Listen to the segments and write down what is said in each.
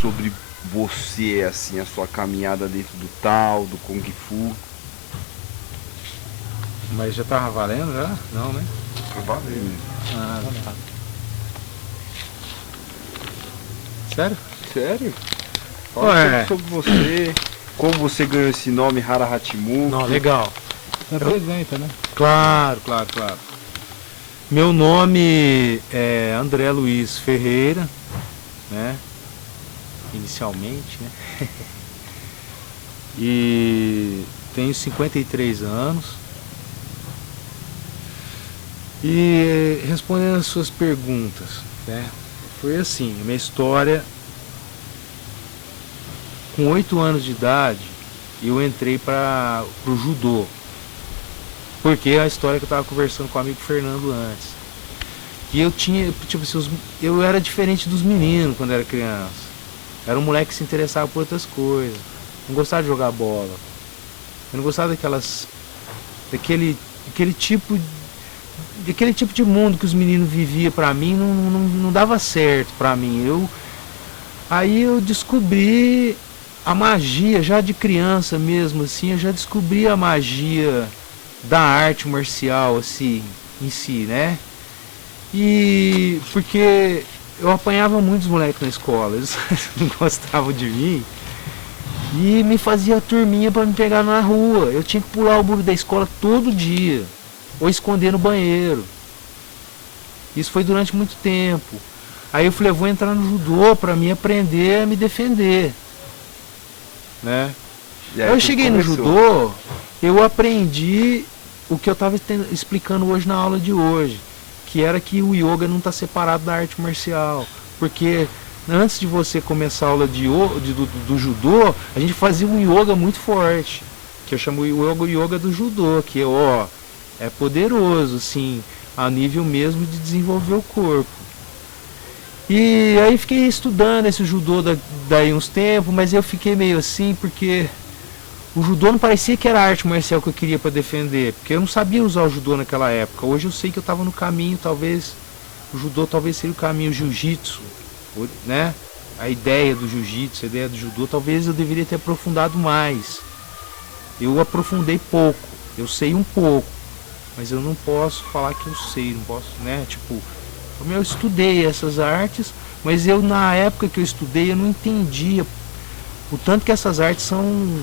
sobre você, assim, a sua caminhada dentro do tal, do Kung Fu. Mas já tava valendo já? Não, né? Valendo. Ah, tá. Sério? Sério? Fala um Ué. pouco sobre você, como você ganhou esse nome, Hara Hatimuki. Não, legal. Apresenta, né? Claro, claro, claro. Meu nome é André Luiz Ferreira, né? Inicialmente, né? E tenho 53 anos. E respondendo as suas perguntas, né? Foi assim, a minha história. Com 8 anos de idade, eu entrei para o judô. Porque é a história que eu estava conversando com o amigo Fernando antes. E eu tinha, tipo assim, eu era diferente dos meninos quando era criança. Era um moleque que se interessava por outras coisas. Não gostava de jogar bola. Eu não gostava daquele tipo de mundo que os meninos viviam. Pra mim não dava certo pra mim. Aí eu descobri a magia, já de criança mesmo, assim, eu já descobri a magia da arte marcial, assim, em si, né? E porque eu apanhava muitos moleques na escola, eles não gostavam de mim e me fazia turminha para me pegar na rua. Eu tinha que pular o muro da escola todo dia, ou esconder no banheiro. Isso foi durante muito tempo. Aí eu falei, eu vou entrar no judô para me aprender a me defender, né? Eu cheguei no judô, eu aprendi o que eu estava explicando hoje na aula de hoje, que era que o yoga não está separado da arte marcial, porque antes de você começar a aula do judô, a gente fazia um yoga muito forte, que eu chamo o yoga do judô, que é poderoso, assim, a nível mesmo de desenvolver o corpo. E aí fiquei estudando esse judô daí uns tempos, mas eu fiquei meio assim, porque o judô não parecia que era a arte marcial que eu queria para defender, porque eu não sabia usar o judô naquela época. Hoje eu sei que eu estava no caminho, talvez o judô talvez seria o caminho, o jiu-jitsu, né? A ideia do jiu-jitsu, a ideia do judô, talvez eu deveria ter aprofundado mais. Eu aprofundei pouco, eu sei um pouco, mas eu não posso falar que eu sei, não posso, né? Tipo, eu estudei essas artes, mas eu na época que eu estudei eu não entendia o tanto que essas artes são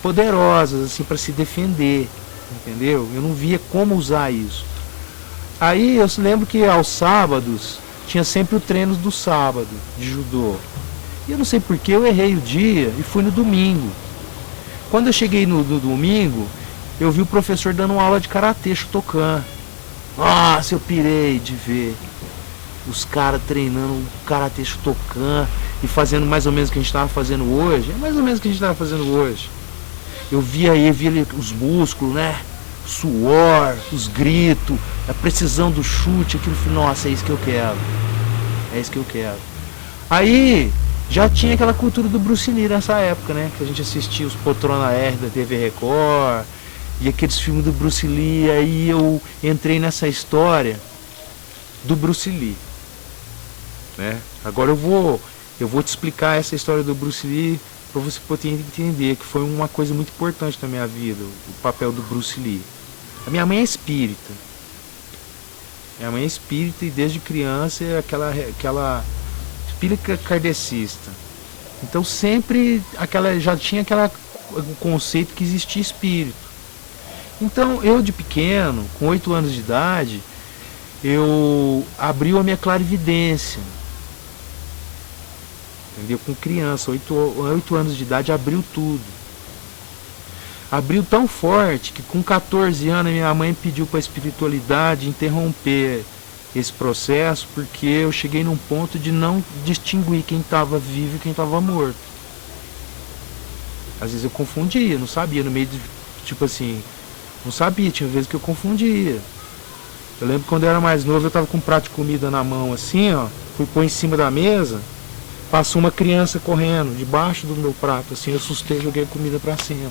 poderosas assim para se defender, entendeu? Eu não via como usar isso. Aí eu lembro que aos sábados tinha sempre o treino do sábado de judô. E eu não sei porque eu errei o dia e fui no domingo. Quando eu cheguei no domingo, eu vi o professor dando uma aula de karatê Shotokan. Nossa, eu pirei de ver os caras treinando o karatê Shotokan e fazendo mais ou menos o que a gente estava fazendo hoje. É mais ou menos o que a gente estava fazendo hoje. Eu via os músculos, né? O suor, os gritos, a precisão do chute, aquilo, nossa, é isso que eu quero. É isso que eu quero. Aí já tinha aquela cultura do Bruce Lee nessa época, né? Que a gente assistia os Poltrona R da TV Record e aqueles filmes do Bruce Lee. Aí eu entrei nessa história do Bruce Lee, né? Agora eu vou te explicar essa história do Bruce Lee para você poder entender que foi uma coisa muito importante na minha vida, o papel do Bruce Lee. A minha mãe é espírita. Minha mãe é espírita e desde criança é aquela espírita kardecista. Então sempre já tinha o conceito que existia espírito. Então eu de pequeno, com 8 anos de idade, eu abriu a minha clarividência. Entendeu? Com criança, 8 anos de idade, abriu tudo. Abriu tão forte que com 14 anos minha mãe pediu para a espiritualidade interromper esse processo, porque eu cheguei num ponto de não distinguir quem estava vivo e quem estava morto. Às vezes eu confundia, não sabia, no meio de, tipo assim, não sabia, tinha vezes que eu confundia. Eu lembro que quando eu era mais novo, eu estava com um prato de comida na mão assim, ó, fui pôr em cima da mesa, passou uma criança correndo debaixo do meu prato, assim, eu assustei e joguei a comida para cima.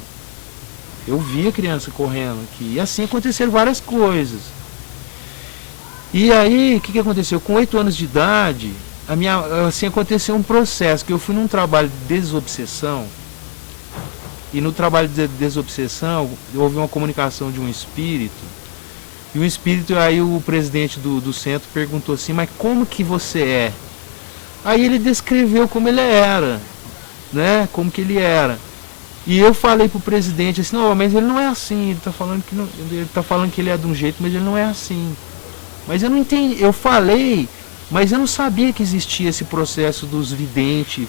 Eu vi a criança correndo aqui. E assim aconteceram várias coisas. E aí, o que aconteceu? Com 8 anos de idade, assim, aconteceu um processo, que eu fui num trabalho de desobsessão, e no trabalho de desobsessão houve uma comunicação de um espírito, e o espírito, aí o presidente do centro perguntou assim, mas como que você é? Aí ele descreveu como ele era, né? Como que ele era. E eu falei pro presidente assim, não, mas ele não é assim, ele tá falando que não, ele tá falando que ele é de um jeito, mas ele não é assim. Mas eu não entendi, eu falei, mas eu não sabia que existia esse processo dos videntes,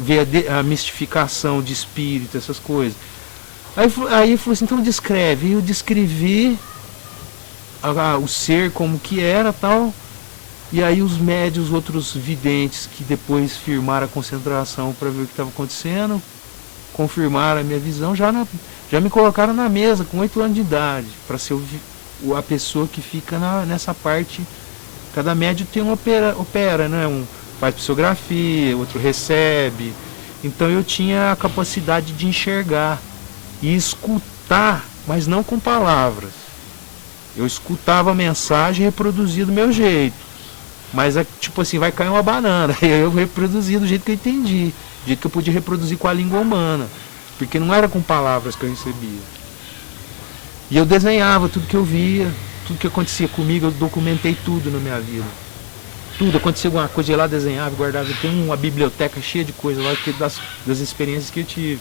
ver a mistificação de espírito, essas coisas. Aí ele falou assim, então descreve. E eu descrevi o ser como que era, tal. E aí os médios, outros videntes que depois firmaram a concentração para ver o que estava acontecendo, confirmaram a minha visão, já me colocaram na mesa com 8 anos de idade, para ser a pessoa que fica nessa parte. Cada médio tem um opera, né? Um faz psicografia, outro recebe. Então eu tinha a capacidade de enxergar e escutar, mas não com palavras. Eu escutava a mensagem e reproduzia do meu jeito. Mas tipo assim, vai cair uma banana. Eu reproduzia do jeito que eu entendi, do jeito que eu podia reproduzir com a língua humana, porque não era com palavras que eu recebia. E eu desenhava tudo que eu via, tudo que acontecia comigo, eu documentei tudo na minha vida. Tudo, acontecia alguma coisa, eu ia lá, desenhava, guardava. Tem uma biblioteca cheia de coisas lá das experiências que eu tive,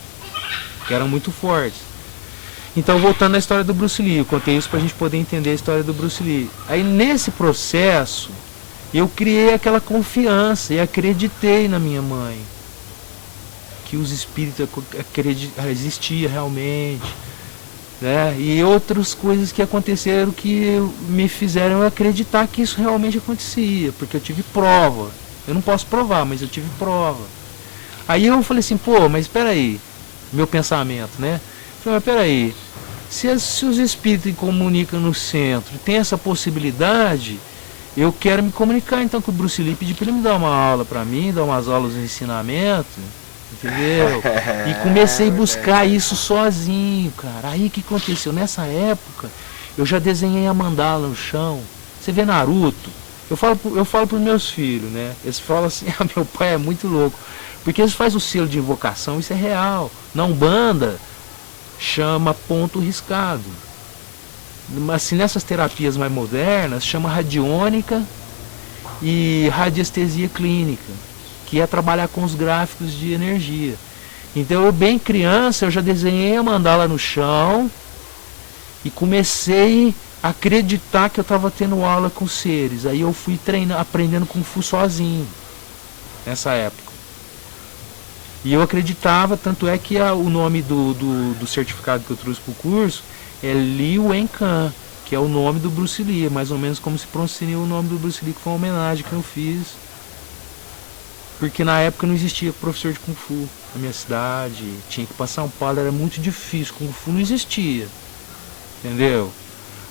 que eram muito fortes. Então, voltando à história do Bruce Lee, eu contei isso pra gente poder entender a história do Bruce Lee. Aí nesse processo, eu criei aquela confiança e acreditei na minha mãe, que os espíritos existiam realmente, né? E outras coisas que aconteceram que me fizeram acreditar que isso realmente acontecia, porque eu tive prova. Eu não posso provar, mas eu tive prova. Aí eu falei assim, pô, mas espera aí, meu pensamento, né? Eu falei, mas espera aí, se os espíritos comunicam no centro, tem essa possibilidade, eu quero me comunicar então com o Bruce Lee, pedir para ele me dar uma aula para mim, dar umas aulas de ensinamento, entendeu? E comecei a buscar isso sozinho, cara. Aí o que aconteceu? Nessa época, eu já desenhei a mandala no chão. Você vê Naruto? Eu falo pros meus filhos, né? Eles falam assim, ah, meu pai é muito louco. Porque eles fazem o selo de invocação, isso é real. Na Umbanda, chama ponto riscado. Mas assim, nessas terapias mais modernas, chama radiônica e radiestesia clínica, que é trabalhar com os gráficos de energia. Então eu bem criança, eu já desenhei a mandala no chão e comecei a acreditar que eu estava tendo aula com seres. Aí eu fui aprendendo Kung Fu sozinho, nessa época. E eu acreditava, tanto é que o nome do certificado que eu trouxe para o curso é Li Wenkan, que é o nome do Bruce Lee, mais ou menos como se pronuncia o nome do Bruce Lee, que foi uma homenagem que eu fiz. Porque na época não existia professor de Kung Fu na minha cidade, tinha que passar um Paulo, era muito difícil, Kung Fu não existia, entendeu?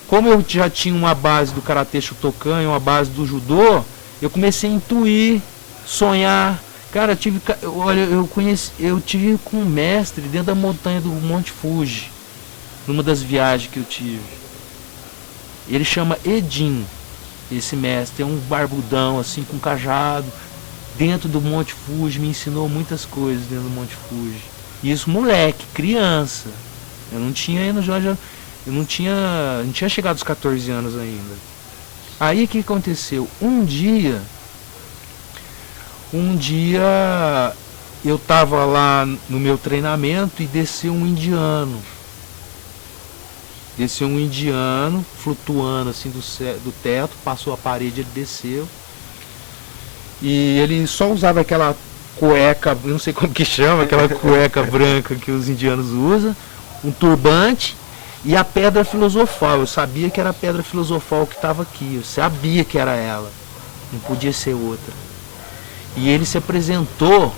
Como eu já tinha uma base do Karatê Shotokan e uma base do Judô, eu comecei a intuir, sonhar. Cara, eu tive com um mestre dentro da montanha do Monte Fuji, numa das viagens que eu tive. Ele chama Edin, esse mestre, é um barbudão assim, com cajado, dentro do Monte Fuji, me ensinou muitas coisas dentro do Monte Fuji. E isso moleque, criança. Eu não tinha chegado aos 14 anos ainda. Aí o que aconteceu? Um dia eu estava lá no meu treinamento e desceu um indiano. Desceu um indiano flutuando assim do teto, passou a parede, ele desceu. E ele só usava aquela cueca, eu não sei como que chama, aquela cueca branca que os indianos usam, um turbante e a pedra filosofal. Eu sabia que era a pedra filosofal que estava aqui, eu sabia que era ela, não podia ser outra. E ele se apresentou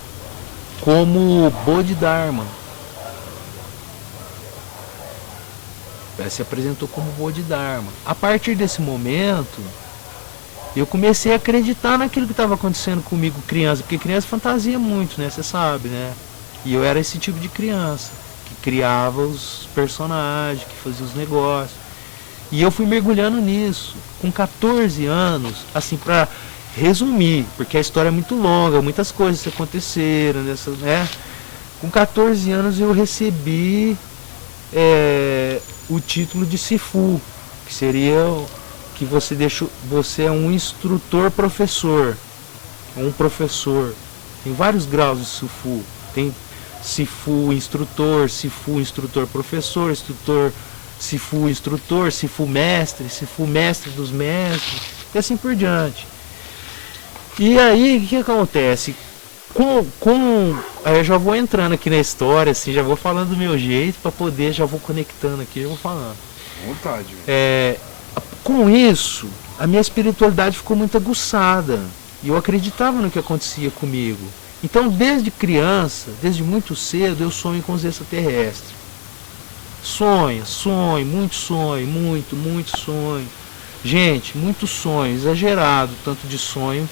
como Bodhidharma. Ele se apresentou como Bodhidharma. A partir desse momento, eu comecei a acreditar naquilo que estava acontecendo comigo, criança, porque criança fantasia muito, né? Você sabe, né? E eu era esse tipo de criança, que criava os personagens, que fazia os negócios. E eu fui mergulhando nisso. Com 14 anos, assim, resumir, porque a história é muito longa, muitas coisas aconteceram, né? Com 14 anos eu recebi o título de Sifu, que seria que você é um instrutor professor, um professor. Tem vários graus de Sifu. Tem Sifu instrutor professor, Sifu instrutor, Sifu mestre dos mestres, e assim por diante. E aí, o que acontece? Aí eu já vou entrando aqui na história, assim, já vou falando do meu jeito, para poder, já vou conectando aqui, já vou falando. Vontade. Com isso, a minha espiritualidade ficou muito aguçada. E eu acreditava no que acontecia comigo. Então, desde criança, desde muito cedo, eu sonho com os extraterrestres. Muito sonho. Gente, muito sonho, exagerado, tanto de sonho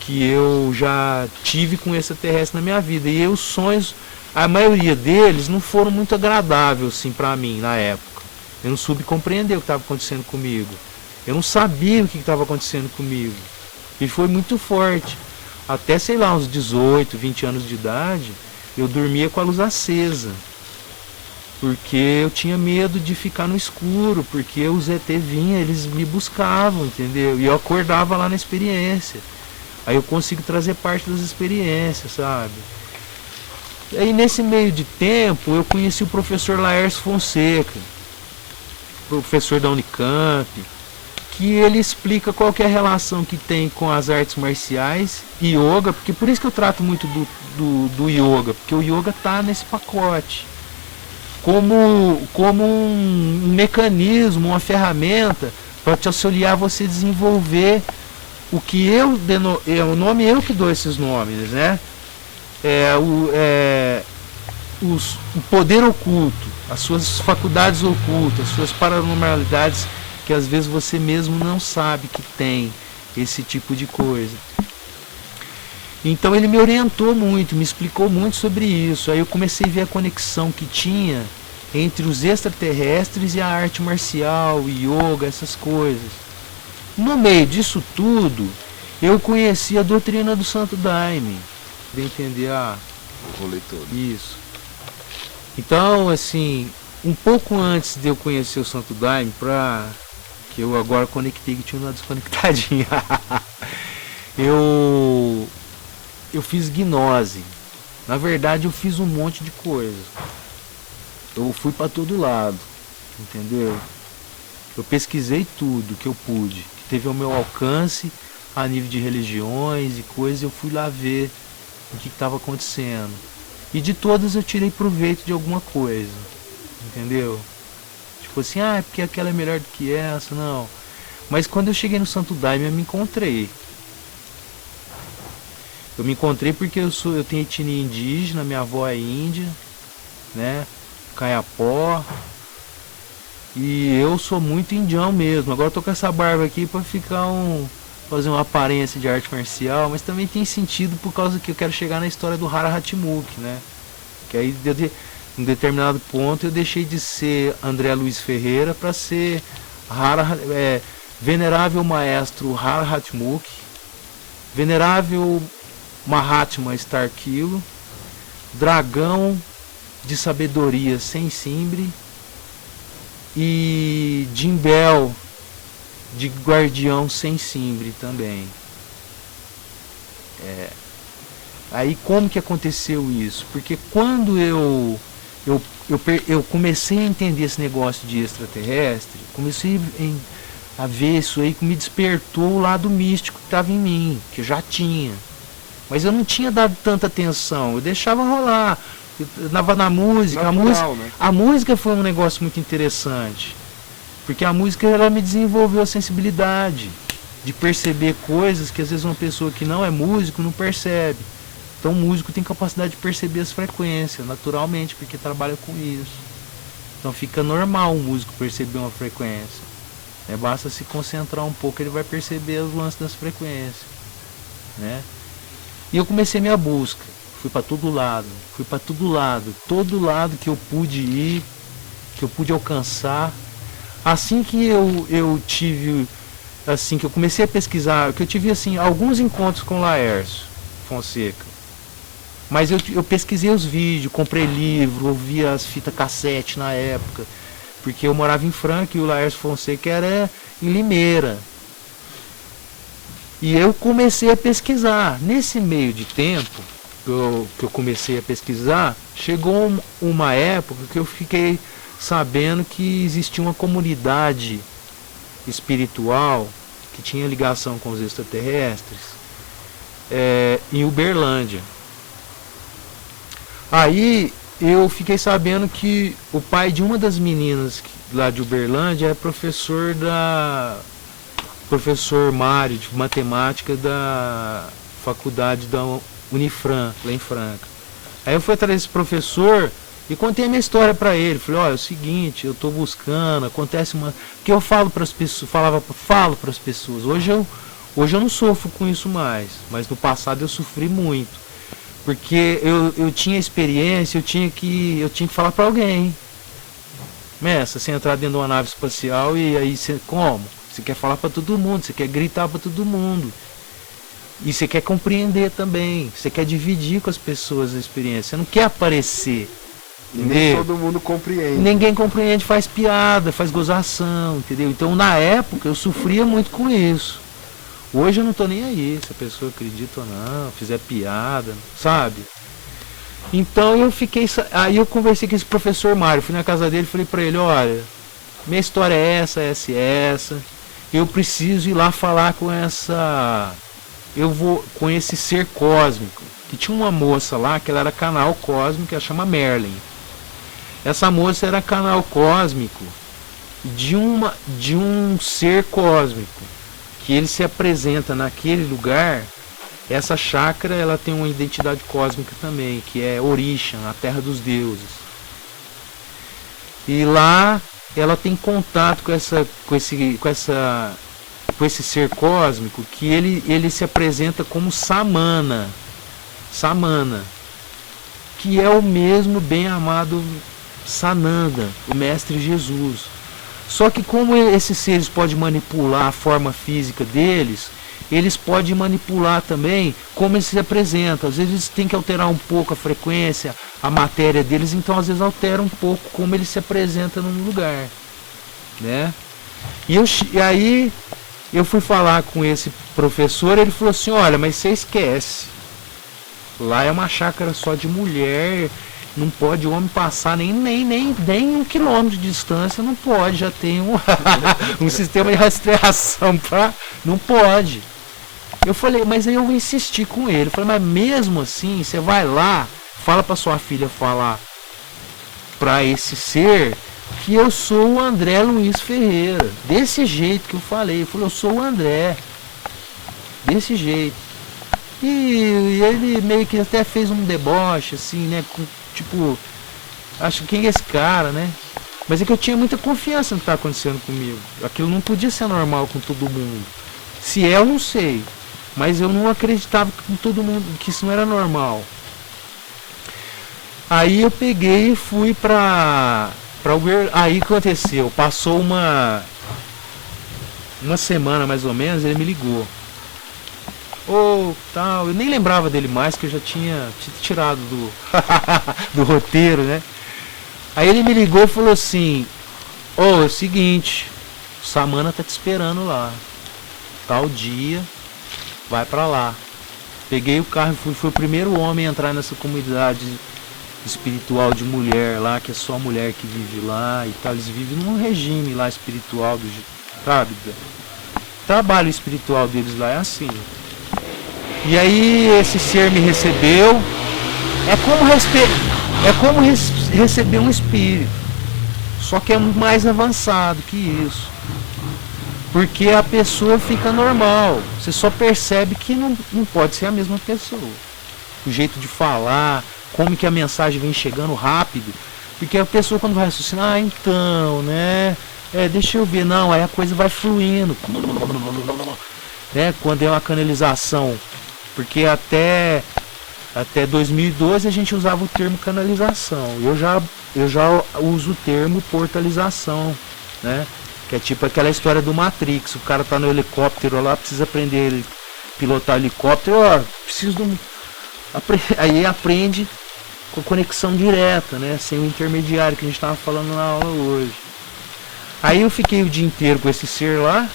que eu já tive com extraterrestre na minha vida. E os sonhos, a maioria deles não foram muito agradáveis assim para mim na época. Eu não soube compreender o que estava acontecendo comigo. Eu não sabia o que estava acontecendo comigo. E foi muito forte. Até, sei lá, uns 18, 20 anos de idade, eu dormia com a luz acesa. Porque eu tinha medo de ficar no escuro, porque os ET vinham, eles me buscavam, entendeu? E eu acordava lá na experiência. Aí eu consigo trazer parte das experiências, sabe? E aí nesse meio de tempo eu conheci o professor Laércio Fonseca, professor da Unicamp, que ele explica qual que é a relação que tem com as artes marciais e yoga, porque por isso que eu trato muito do yoga, porque o yoga está nesse pacote. Como um mecanismo, uma ferramenta para te auxiliar você desenvolver o que o nome eu que dou esses nomes, né? O poder oculto, as suas faculdades ocultas, as suas paranormalidades que às vezes você mesmo não sabe que tem esse tipo de coisa. Então ele me orientou muito, me explicou muito sobre isso. Aí eu comecei a ver a conexão que tinha entre os extraterrestres e a arte marcial, yoga, essas coisas. No meio disso tudo, eu conheci a doutrina do Santo Daime, para entender O rolê todo. isso. Então, assim, um pouco antes de eu conhecer o Santo Daime, que eu agora conectei, que tinha uma desconectadinha, eu fiz gnose. Na verdade, eu fiz um monte de coisa. Eu fui para todo lado, entendeu? Eu pesquisei tudo que eu pude, que teve ao meu alcance, a nível de religiões e coisas, eu fui lá ver o que estava acontecendo. E de todas eu tirei proveito de alguma coisa, entendeu? Tipo assim, porque aquela é melhor do que essa, não. Mas quando eu cheguei no Santo Daime, eu me encontrei. Eu me encontrei porque eu tenho etnia indígena, minha avó é índia, né? Caiapó. E eu sou muito indião mesmo. Agora eu tô com essa barba aqui para fazer uma aparência de arte marcial, mas também tem sentido por causa que eu quero chegar na história do Hara Hatmuk, né? Que aí em determinado ponto eu deixei de ser André Luiz Ferreira para ser Venerável Maestro Hara Hatmuk, Venerável Mahatma Starkilo, Dragão de Sabedoria Sem Simbre e Jimbel de Guardião Sem Simbre também. Aí como que aconteceu isso? Porque quando eu comecei a entender esse negócio de extraterrestre, comecei a ver isso aí que me despertou o lado místico que estava em mim, que eu já tinha. Mas eu não tinha dado tanta atenção, eu deixava rolar. Eu dava na música, Natural, né? A música foi um negócio muito interessante. Porque a música ela me desenvolveu a sensibilidade de perceber coisas que às vezes uma pessoa que não é músico não percebe. Então o músico tem capacidade de perceber as frequências, naturalmente, porque trabalha com isso. Então fica normal um músico perceber uma frequência. Basta se concentrar um pouco, ele vai perceber os lances das frequências, né? E eu comecei minha busca. Fui para todo lado, todo lado que eu pude ir, que eu pude alcançar. Assim que eu tive assim, que eu comecei a pesquisar, que eu tive, assim, alguns encontros com o Laércio Fonseca. Mas eu pesquisei os vídeos, comprei livro, ouvi as fitas cassete na época. Porque eu morava em Franca e o Laércio Fonseca era em Limeira. E eu comecei a pesquisar. Nesse meio de tempo que eu comecei a pesquisar, chegou uma época que eu fiquei sabendo que existia uma comunidade espiritual que tinha ligação com os extraterrestres em Uberlândia. Aí eu fiquei sabendo que o pai de uma das meninas lá de Uberlândia é professor Mário de matemática da faculdade da Unifran, lá em Franca. Aí eu fui atrás desse professor e contei a minha história para ele. Falei, olha, é o seguinte, eu estou buscando, acontece uma... Que eu falo para as pessoas, falo para as pessoas. Hoje eu não sofro com isso mais, mas no passado eu sofri muito. Porque eu tinha experiência, eu tinha que falar para alguém. Começa, você entrar dentro de uma nave espacial e aí você, como? Você quer falar para todo mundo, você quer gritar para todo mundo. E você quer compreender também, você quer dividir com as pessoas a experiência, você não quer aparecer. Nem todo mundo compreende. Ninguém compreende, faz piada, faz gozação, entendeu? Então na época eu sofria muito com isso. Hoje eu não tô nem aí, se a pessoa acredita ou não, fizer piada, sabe? Então eu fiquei, aí eu conversei com esse professor Mário, fui na casa dele e falei pra ele, olha, minha história é essa, eu preciso ir lá falar com com esse ser cósmico, que tinha uma moça lá, que ela era canal cósmico, ela chama Merlin. Essa moça era canal cósmico de um ser cósmico, que ele se apresenta naquele lugar. Essa chácara, ela tem uma identidade cósmica também, que é Orisha, a terra dos deuses. E lá ela tem contato com esse ser cósmico, que ele se apresenta como Samana, que é o mesmo bem amado Sananda, o mestre Jesus. Só que como esses seres podem manipular a forma física deles, eles podem manipular também como eles se apresentam. Às vezes eles têm que alterar um pouco a frequência, a matéria deles, então às vezes altera um pouco como ele se apresenta num lugar, né? E aí eu fui falar com esse professor, ele falou assim, olha, mas você esquece, lá é uma chácara só de mulher, não pode o homem passar nem 1 quilômetro de distância, não pode, já tem um sistema de rastreação, não pode. Eu falei, mas aí eu insisti com ele, eu falei, mas mesmo assim, você vai lá, fala para sua filha falar para esse ser que eu sou o André Luiz Ferreira, desse jeito que eu falei, eu sou o André, desse jeito. E ele meio que até fez um deboche, assim, né, tipo, acho que quem é esse cara, né? Mas é que eu tinha muita confiança no que estava acontecendo comigo. Aquilo não podia ser normal com todo mundo. Se é, eu não sei. Mas eu não acreditava com todo mundo que isso não era normal. Aí eu peguei e fui aí o que aconteceu? Passou uma semana mais ou menos, ele me ligou. Tal, eu nem lembrava dele mais, que eu já tinha tirado do roteiro, né? Aí ele me ligou e falou assim, é o seguinte, o Samana tá te esperando lá, tal dia, vai pra lá. Peguei o carro e fui o primeiro homem a entrar nessa comunidade espiritual de mulher lá, que é só mulher que vive lá e tal. Eles vivem num regime lá espiritual, sabe? O trabalho espiritual deles lá é assim. E aí esse ser me recebeu, é como receber um espírito, só que é mais avançado que isso, porque a pessoa fica normal, você só percebe que não pode ser a mesma pessoa, o jeito de falar, como que a mensagem vem chegando rápido, porque a pessoa quando vai raciocinar, então, né, deixa eu ver, não, aí a coisa vai fluindo, né, quando é uma canalização. Porque até 2012 a gente usava o termo canalização. Eu já uso o termo portalização, né? Que é tipo aquela história do Matrix. O cara tá no helicóptero lá, precisa aprender a pilotar helicóptero. Ó, preciso de um... Aí aprende com conexão direta, né? Sem o intermediário que a gente tava falando na aula hoje. Aí eu fiquei o dia inteiro com esse ser lá.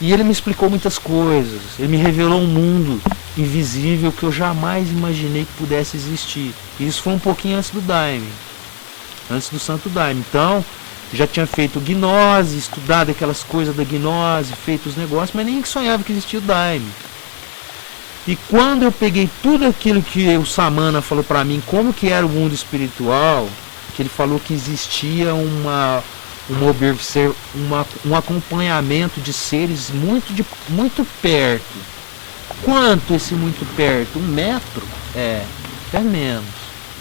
E ele me explicou muitas coisas. Ele me revelou um mundo invisível que eu jamais imaginei que pudesse existir. E isso foi um pouquinho antes do Daime. Antes do Santo Daime. Então, já tinha feito gnose, estudado aquelas coisas da gnose, feito os negócios, mas nem sonhava que existia o Daime. E quando eu peguei tudo aquilo que o Samana falou pra mim, como que era o mundo espiritual, que ele falou que existia um acompanhamento de seres muito perto. Quanto esse muito perto? 1 metro? Até menos.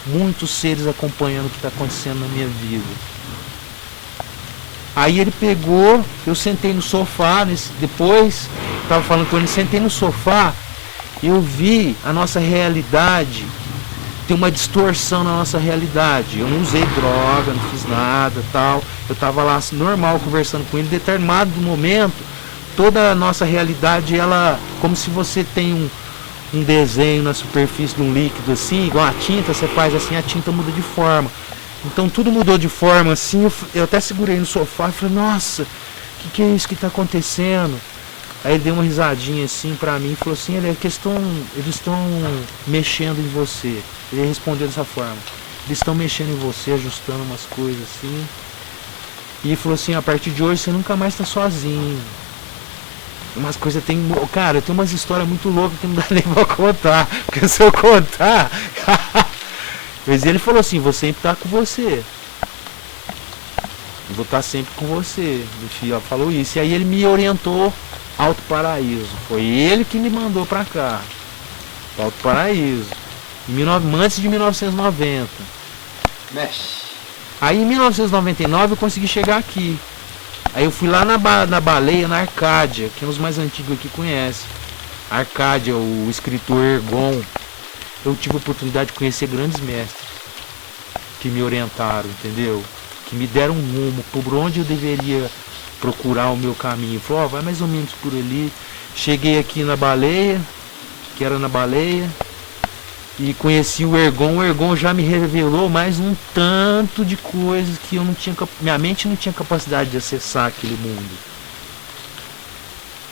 Muitos seres acompanhando o que está acontecendo na minha vida. Aí ele pegou, eu sentei no sofá, depois, estava falando com ele, sentei no sofá, eu vi a nossa realidade, tem uma distorção na nossa realidade. Eu não usei droga, não fiz nada, tal. Eu estava lá assim, normal, conversando com ele. Em determinado momento, toda a nossa realidade, ela, como se você tem um desenho na superfície de um líquido assim, igual a tinta, você faz assim, a tinta muda de forma. Então tudo mudou de forma assim, eu até segurei no sofá e falei, nossa, o que é isso que está acontecendo? Aí ele deu uma risadinha assim pra mim e falou assim, eles estão mexendo em você. Ele respondeu dessa forma, eles estão mexendo em você, ajustando umas coisas assim. E falou assim, a partir de hoje você nunca mais está sozinho. Umas coisas tem... Cara, tem umas histórias muito loucas que não dá nem pra contar. Porque se eu contar... Mas ele falou assim, vou sempre estar com você. Eu vou estar sempre com você. Enfim, falou isso. E aí ele me orientou Alto Paraíso. Foi ele que me mandou pra cá. Alto Paraíso. Antes de 1990. Mexe. Aí em 1999 eu consegui chegar aqui. Aí eu fui lá na Baleia, na Arcádia, que é os mais antigos aqui conhecem. Arcádia, o escritor Ergon. Eu tive a oportunidade de conhecer grandes mestres que me orientaram, entendeu? Que me deram um rumo por onde eu deveria procurar o meu caminho. Falou, vai mais ou menos por ali. Cheguei aqui na Baleia, que era na Baleia, e conheci o Ergon. O Ergon já me revelou mais um tanto de coisas que eu não tinha, minha mente não tinha capacidade de acessar aquele mundo.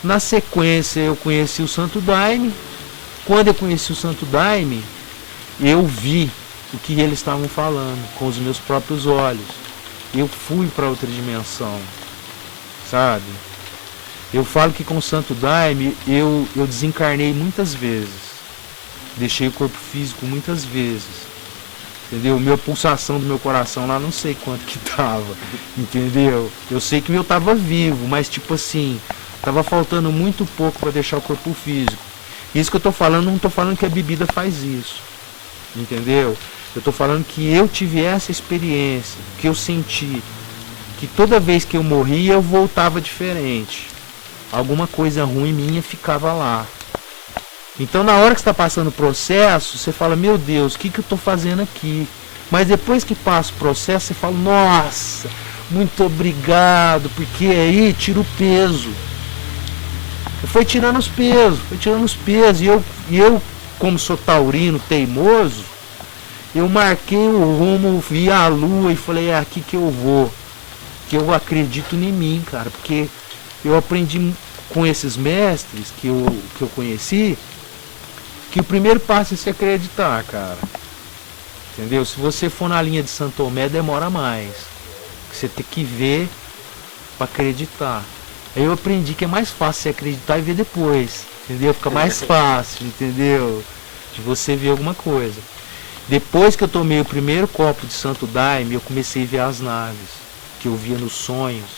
Na sequência eu conheci o Santo Daime. Quando eu conheci o Santo Daime, eu vi o que eles estavam falando com os meus próprios olhos. Eu fui para outra dimensão, sabe? Eu falo que com o Santo Daime eu desencarnei muitas vezes. Deixei o corpo físico muitas vezes. Entendeu? Minha pulsação do meu coração lá não sei quanto que tava. Entendeu? Eu sei que eu tava vivo, mas tipo assim, tava faltando muito pouco para deixar o corpo físico. Isso que eu tô falando, não tô falando que a bebida faz isso. Entendeu? Eu tô falando que eu tive essa experiência, que eu senti que toda vez que eu morria eu voltava diferente. Alguma coisa ruim minha ficava lá. Então na hora que está passando o processo, você fala, meu Deus, o que eu tô fazendo aqui? Mas depois que passa o processo, você fala, nossa, muito obrigado, porque aí tira o peso. Foi tirando os pesos, e eu como sou taurino, teimoso, eu marquei o rumo, vi a lua e falei, é aqui que eu vou, que eu acredito em mim, cara, porque eu aprendi com esses mestres que eu conheci, que o primeiro passo é se acreditar, cara, entendeu? Se você for na linha de Santo Tomé, demora mais, você tem que ver para acreditar. Aí eu aprendi que é mais fácil você acreditar e ver depois, entendeu? Fica mais fácil, entendeu? De você ver alguma coisa. Depois que eu tomei o primeiro copo de Santo Daime, eu comecei a ver as naves, que eu via nos sonhos.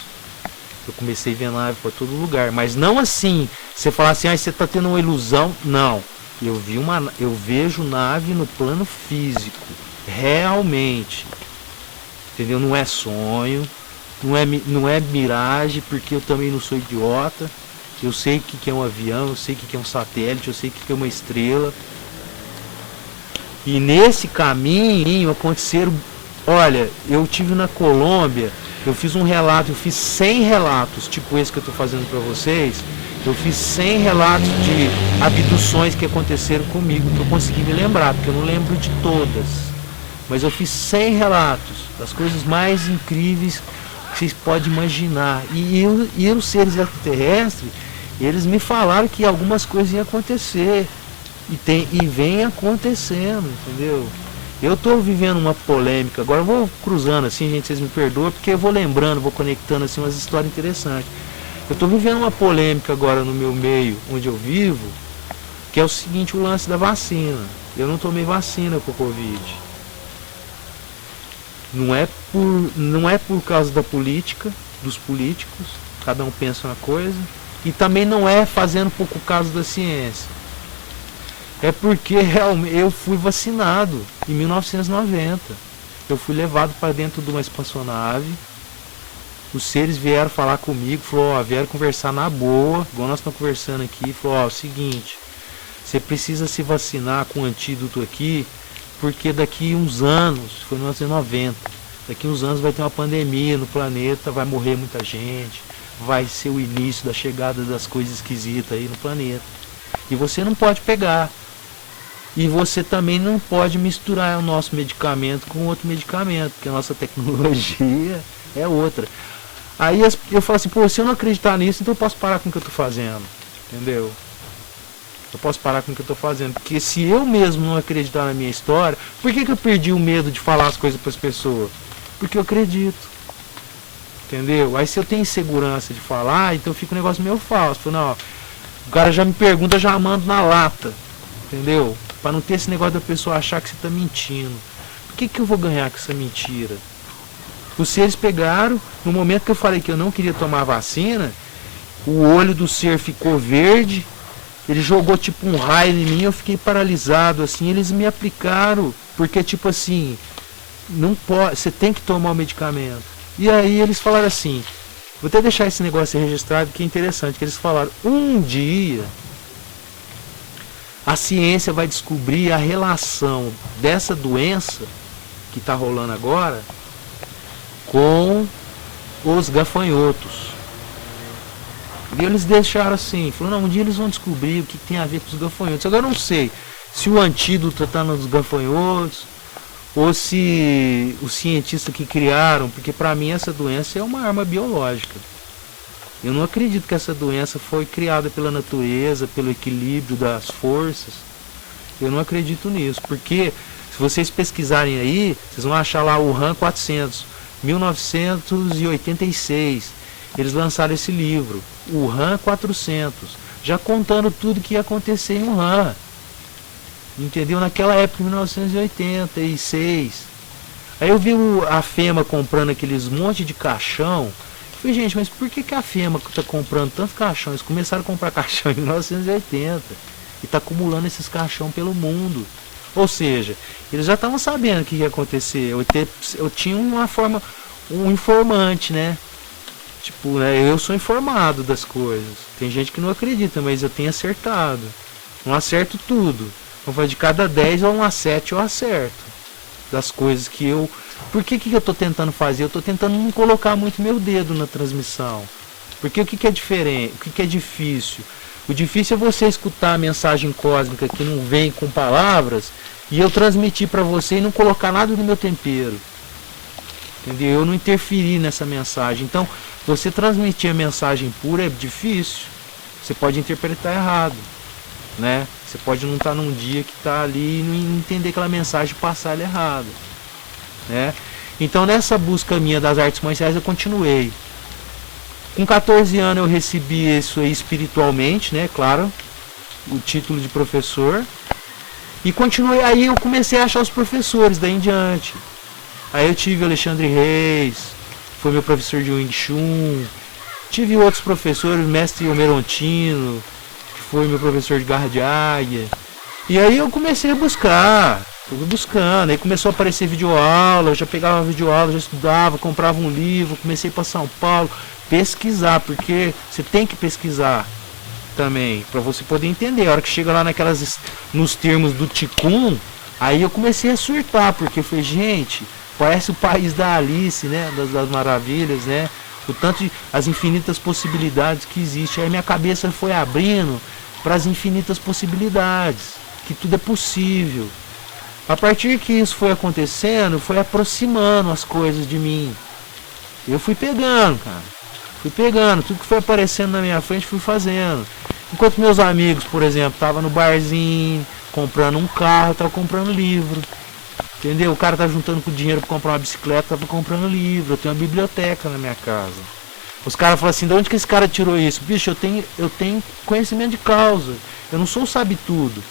Eu comecei a ver nave para todo lugar, mas não assim, você fala assim, você está tendo uma ilusão. Não, eu vejo nave no plano físico, realmente, entendeu? Não é sonho. Não é miragem, porque eu também não sou idiota. Eu sei o que é um avião, eu sei o que é um satélite, eu sei o que é uma estrela. E nesse caminho aconteceram... Olha, eu tive na Colômbia Eu fiz um relato, eu fiz 100 relatos, tipo esse que eu estou fazendo para vocês. Eu fiz 100 relatos de abduções que aconteceram comigo, que eu consegui me lembrar, porque eu não lembro de todas. Mas eu fiz 100 relatos das coisas mais incríveis que vocês podem imaginar. E os seres extraterrestres, eles me falaram que algumas coisas iam acontecer. E vem acontecendo, entendeu? Eu estou vivendo uma polêmica, agora eu vou cruzando assim, gente, vocês me perdoam, porque eu vou lembrando, vou conectando assim umas histórias interessantes. Eu estou vivendo uma polêmica agora no meu meio, onde eu vivo, que é o seguinte, o lance da vacina. Eu não tomei vacina para o Covid. Não é por causa da política, dos políticos, cada um pensa uma coisa, e também não é fazendo por causa da ciência. É porque realmente eu fui vacinado em 1990. Eu fui levado para dentro de uma espaçonave. Os seres vieram falar comigo, vieram conversar na boa, igual nós estamos conversando aqui. Falou, é o seguinte, você precisa se vacinar com um antídoto aqui, porque daqui uns anos, foi em 1990, daqui uns anos vai ter uma pandemia no planeta, vai morrer muita gente, vai ser o início da chegada das coisas esquisitas aí no planeta. E você não pode pegar. E você também não pode misturar o nosso medicamento com outro medicamento, porque a nossa tecnologia é outra. Aí eu falo assim, se eu não acreditar nisso, então eu posso parar com o que eu estou fazendo. Entendeu? Eu posso parar com o que eu estou fazendo. Porque se eu mesmo não acreditar na minha história, por que eu perdi o medo de falar as coisas para as pessoas? Porque eu acredito. Entendeu? Aí se eu tenho insegurança de falar, então fica um negócio meio falso. Não, o cara já me pergunta, eu já mando na lata. Entendeu? Para não ter esse negócio da pessoa achar que você está mentindo. Por que eu vou ganhar com essa mentira? Os seres pegaram, no momento que eu falei que eu não queria tomar vacina, o olho do ser ficou verde, ele jogou tipo um raio em mim, eu fiquei paralisado, assim, eles me aplicaram, porque tipo assim, não pode, você tem que tomar o medicamento. E aí eles falaram assim, vou até deixar esse negócio registrado, que é interessante, que eles falaram, um dia a ciência vai descobrir a relação dessa doença que está rolando agora com os gafanhotos. E eles deixaram assim, falaram, não, um dia eles vão descobrir o que tem a ver com os gafanhotos. Agora eu não sei se o antídoto está nos gafanhotos ou se os cientistas que criaram, porque para mim essa doença é uma arma biológica. Eu não acredito que essa doença foi criada pela natureza, pelo equilíbrio das forças. Eu não acredito nisso, porque se vocês pesquisarem aí, vocês vão achar lá o Wuhan 400, 1986. Eles lançaram esse livro, o Wuhan 400, já contando tudo que ia acontecer em Wuhan. Entendeu? Naquela época, 1986. Aí eu vi a FEMA comprando aqueles monte de caixão. Falei, gente, mas por que a FEMA está comprando tantos caixões? Começaram a comprar caixão em 1980 e está acumulando esses caixão pelo mundo. Ou seja, eles já estavam sabendo o que ia acontecer. Eu tinha uma forma, um informante, né? Tipo, né, eu sou informado das coisas. Tem gente que não acredita, mas eu tenho acertado. Não acerto tudo. Então, de cada 10 ou 1 a 7 eu acerto. Das coisas que eu... Por que eu estou tentando fazer? Eu estou tentando não colocar muito meu dedo na transmissão. Porque o que é diferente? O que é difícil? O difícil é você escutar a mensagem cósmica que não vem com palavras e eu transmitir para você e não colocar nada no meu tempero. Entendeu? Eu não interferir nessa mensagem. Então, você transmitir a mensagem pura é difícil. Você pode interpretar errado, né? Você pode não estar num dia que está ali e não entender aquela mensagem e passar ela errado, né? Então, nessa busca minha das artes marciais, eu continuei. Com 14 anos eu recebi isso aí espiritualmente, né? Claro, o título de professor. E continuei, aí eu comecei a achar os professores daí em diante. Aí eu tive o Alexandre Reis, foi meu professor de Wing Chun. Tive outros professores, o mestre Omerontino, que foi meu professor de Garra de Águia. E aí eu comecei a buscar, fui buscando. Aí começou a aparecer videoaula, eu já pegava uma videoaula, já estudava, comprava um livro, comecei para São Paulo, pesquisar, porque você tem que pesquisar também, para você poder entender. A hora que chega lá nos termos do Ticum, aí eu comecei a surtar, porque eu falei, gente, Parece o país da Alice, né? Das maravilhas, né? O tanto de, as infinitas possibilidades que existem. Aí minha cabeça foi abrindo para as infinitas possibilidades, que tudo é possível. A partir que isso foi acontecendo, foi aproximando as coisas de mim. Eu fui pegando, cara. Fui pegando, tudo que foi aparecendo na minha frente, fui fazendo. Enquanto meus amigos, por exemplo, estavam no barzinho, comprando um carro, eu estava comprando livro. Entendeu? O cara tá juntando com dinheiro para comprar uma bicicleta, tava comprando livro. Eu tenho uma biblioteca na minha casa. Os caras falam assim, de onde que esse cara tirou isso? Bicho, eu tenho conhecimento de causa. Eu não sou sabe-tudo.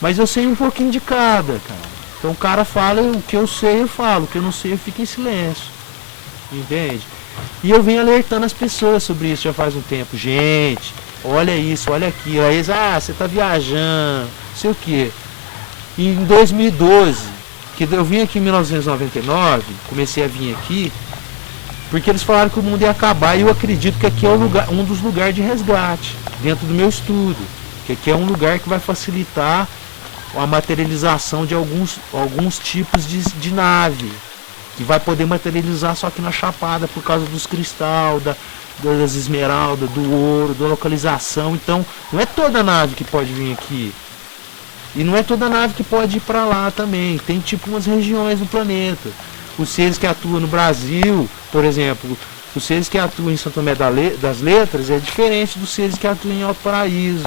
Mas eu sei um pouquinho de cada, cara. Então o cara fala, o que eu sei eu falo, o que eu não sei eu fico em silêncio. Entende? E eu venho alertando as pessoas sobre isso já faz um tempo. Gente, olha isso, olha aquilo. Aí eles, você tá viajando, não sei o quê. E em 2012, que eu vim aqui em 1999, comecei a vir aqui, porque eles falaram que o mundo ia acabar e eu acredito que aqui é um dos lugares de resgate, dentro do meu estudo. Que aqui é um lugar que vai facilitar a materialização de alguns tipos de nave. Que vai poder materializar só aqui na Chapada por causa dos cristais, das esmeraldas, do ouro, da localização. Então, não é toda nave que pode vir aqui. E não é toda nave que pode ir para lá também. Tem tipo umas regiões no planeta. Os seres que atuam no Brasil, por exemplo, os seres que atuam em Santo Tomé das Letras é diferente dos seres que atuam em Alto Paraíso.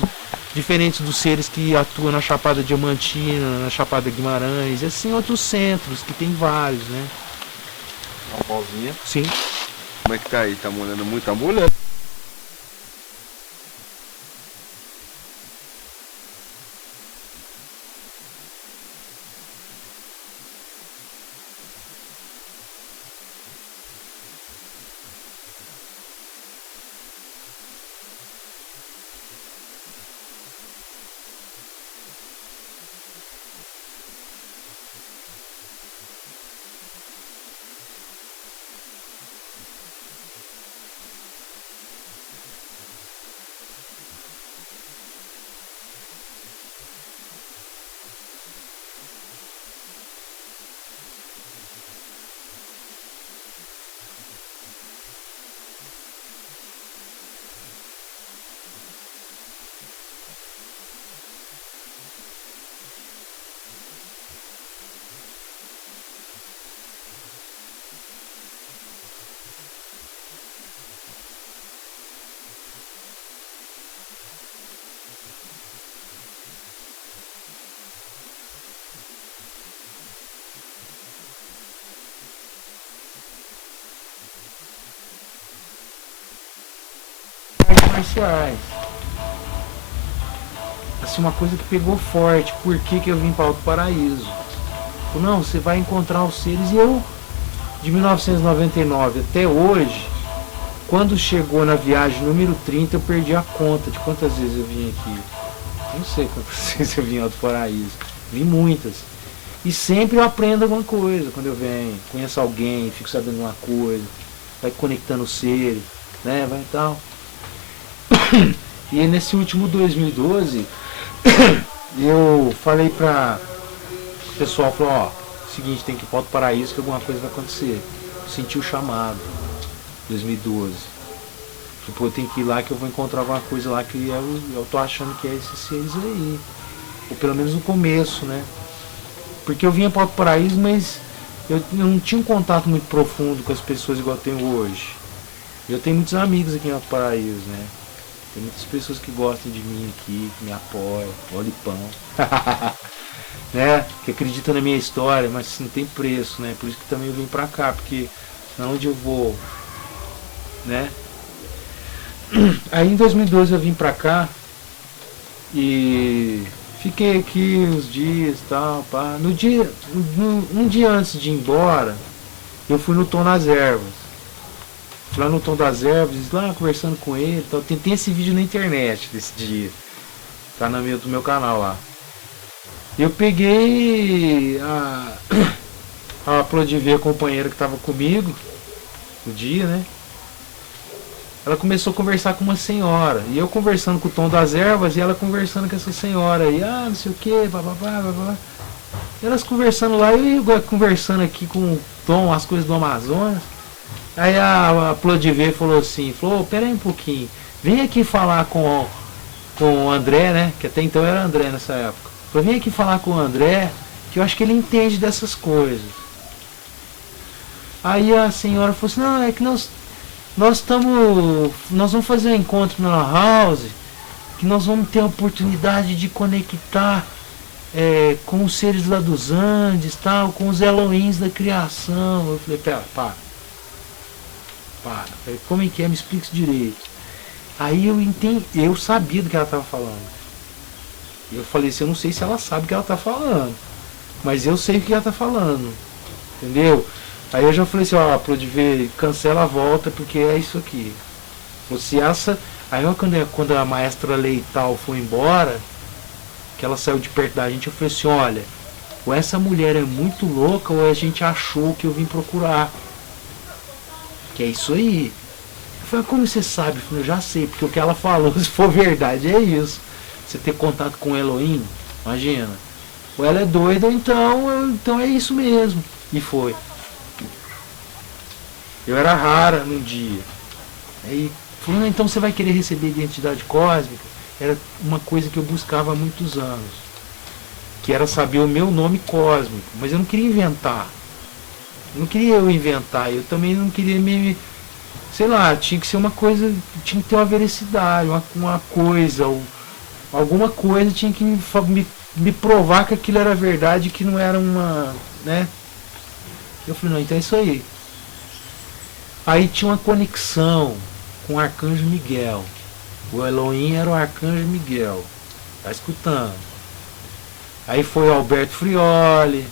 Diferente dos seres que atuam na Chapada Diamantina, na Chapada Guimarães, e assim outros centros, que tem vários, né? Uma pausinha. Sim. Como é que tá aí? Tá molhando muito a mulher? Marciais. Assim, uma coisa que pegou forte. Por que eu vim para Alto Paraíso? Não, você vai encontrar os seres. E eu, de 1999 até hoje, quando chegou na viagem número 30, eu perdi a conta de quantas vezes eu vim aqui. Não sei quantas vezes eu vim em Alto Paraíso. Vim muitas. E sempre eu aprendo alguma coisa quando eu venho. Conheço alguém, fico sabendo uma coisa. Vai conectando os seres, né? Vai e tal. E nesse último 2012, eu falei pra o pessoal, falou, seguinte, tem que ir para Alto Paraíso que alguma coisa vai acontecer. Senti o chamado, 2012. Tipo, eu tenho que ir lá que eu vou encontrar alguma coisa lá que eu tô achando que é esses seres aí. Ou pelo menos no começo, né? Porque eu vinha para Alto Paraíso, mas eu não tinha um contato muito profundo com as pessoas igual eu tenho hoje. Eu tenho muitos amigos aqui em Alto Paraíso, né? Tem muitas pessoas que gostam de mim aqui, que me apoiam, olipão, né? Que acreditam na minha história, mas não tem preço, né? Por isso que também eu vim pra cá, porque onde eu vou, né? Aí em 2012 eu vim pra cá e fiquei aqui uns dias e tal, pá. Um dia antes de ir embora, eu fui no Tom das Ervas. Lá no Tom das Ervas, lá conversando com ele, tal. Tem esse vídeo na internet desse dia. Tá do meu canal lá. Eu peguei a Plodiver, a companheira que tava comigo no dia, né? Ela começou a conversar com uma senhora. E eu conversando com o Tom das Ervas e ela conversando com essa senhora aí, não sei o que, bababá, babá. Elas conversando lá e eu conversando aqui com o Tom, as coisas do Amazonas. Aí a Plodiver falou assim, falou, pera aí um pouquinho, vem aqui falar com o André, né? Que até então era André nessa época. Falou, vem aqui falar com o André, que eu acho que ele entende dessas coisas. Aí a senhora falou assim, não, é que nós vamos fazer um encontro na house, que nós vamos ter a oportunidade de conectar com os seres lá dos Andes, tal, com os Elohims da criação. Eu falei, pera, para. Como é que é? Me explica isso direito. Aí eu entendi, eu sabia do que ela estava falando. Eu falei assim, eu não sei se ela sabe o que ela está falando, mas eu sei o que ela está falando, entendeu? Aí eu já falei assim, ó, Plodiver, cancela a volta, porque é isso aqui. Aí quando a maestra Leital foi embora, que ela saiu de perto da gente, eu falei assim, olha, ou essa mulher é muito louca, ou a gente achou que eu vim procurar. Que é isso aí. Eu falei, como você sabe? Eu falei, eu já sei, porque o que ela falou, se for verdade, é isso. Você ter contato com o Elohim, imagina. Ou ela é doida, ou então é isso mesmo. E foi. Eu era rara num dia. Aí falou, então você vai querer receber identidade cósmica? Era uma coisa que eu buscava há muitos anos. Que era saber o meu nome cósmico. Mas eu não queria inventar. Não queria eu inventar. Eu também não queria me... Sei lá, tinha que ser uma coisa... Tinha que ter uma veracidade, uma coisa. Alguma coisa tinha que me provar que aquilo era verdade, que não era uma... né? Eu falei, não, então é isso aí. Aí tinha uma conexão com o Arcanjo Miguel. O Elohim era o Arcanjo Miguel. Tá escutando? Aí foi o Alberto Frioli,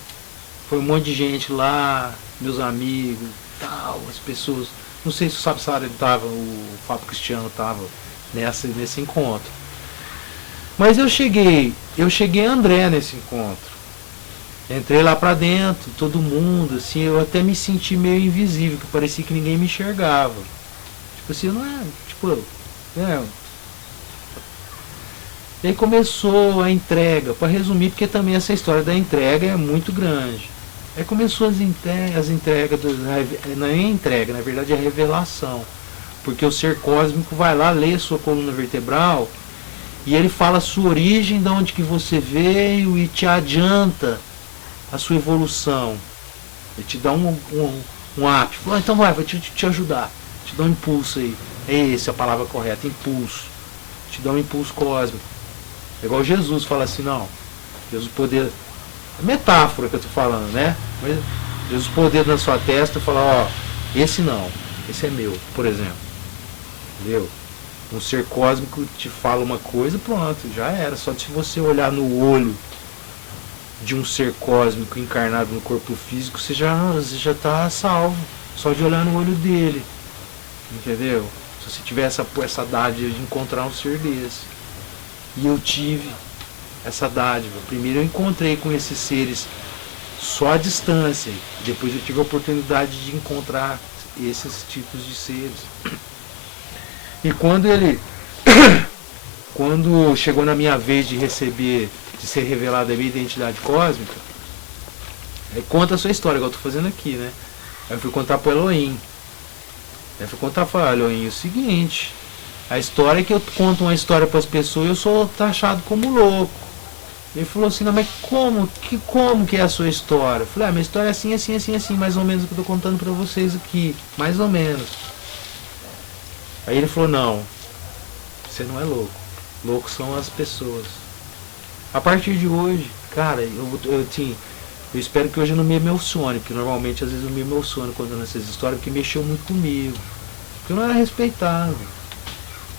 foi um monte de gente lá, meus amigos, tal, as pessoas. Não sei se o Sapsara estava, o Fábio Cristiano estava nesse encontro. Mas eu cheguei André nesse encontro. Entrei lá pra dentro, todo mundo, assim, eu até me senti meio invisível, que parecia que ninguém me enxergava. Tipo assim, não é, tipo, E aí começou a entrega, para resumir, porque também essa história da entrega é muito grande. Aí começou as entregas, não é entrega, na verdade é revelação. Porque o ser cósmico vai lá, lê a sua coluna vertebral, e ele fala a sua origem, de onde que você veio, e te adianta a sua evolução. Ele te dá um up. Então vai te ajudar. Te dá um impulso aí. É essa a palavra correta, impulso. Te dá um impulso cósmico. É igual Jesus fala assim, não. Jesus poder. É metáfora que eu tô falando, né? Mas Jesus poder na sua testa e falar, ó, esse não, esse é meu, por exemplo. Entendeu? Um ser cósmico te fala uma coisa, pronto, já era. Só se você olhar no olho de um ser cósmico encarnado no corpo físico, você já está salvo. Só de olhar no olho dele. Entendeu? Se você tiver essa dádiva de encontrar um ser desse. E eu tive essa dádiva. Primeiro eu encontrei com esses seres só à distância. Depois eu tive a oportunidade de encontrar esses tipos de seres. E quando chegou na minha vez de receber, de ser revelada a minha identidade cósmica, aí conta a sua história, igual eu tô fazendo aqui, né? Aí eu fui contar pro Elohim. Aí eu fui contar pro Elohim o seguinte, a história é que eu conto uma história para as pessoas e eu sou taxado como louco. Ele falou assim, não, mas como que é a sua história? Eu falei, minha história é assim, assim, assim, assim, mais ou menos o que eu tô contando para vocês aqui, mais ou menos. Aí ele falou, não, você não é louco. Loucos são as pessoas. A partir de hoje, cara, eu espero que hoje eu não me emocione, porque normalmente às vezes eu me emociono contando essas histórias, porque mexeu muito comigo. Porque eu não era respeitado.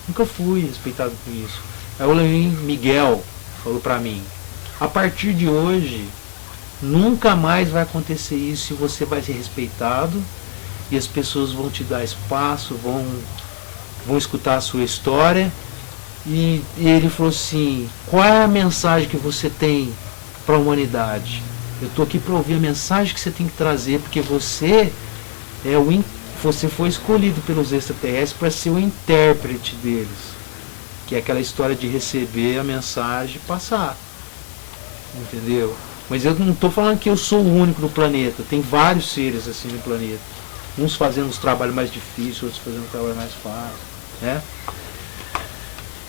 Nunca fui respeitado com isso. Aí o Miguel falou pra mim, a partir de hoje, nunca mais vai acontecer isso e você vai ser respeitado e as pessoas vão te dar espaço, vão escutar a sua história. E ele falou assim, qual é a mensagem que você tem para a humanidade? Eu estou aqui para ouvir a mensagem que você tem que trazer, porque você foi escolhido pelos extraterrestres para ser o intérprete deles, que é aquela história de receber a mensagem e passar, entendeu? Mas eu não estou falando que eu sou o único no planeta. Tem vários seres assim no planeta. Uns fazendo os trabalhos mais difíceis, outros fazendo o trabalho mais fácil, né?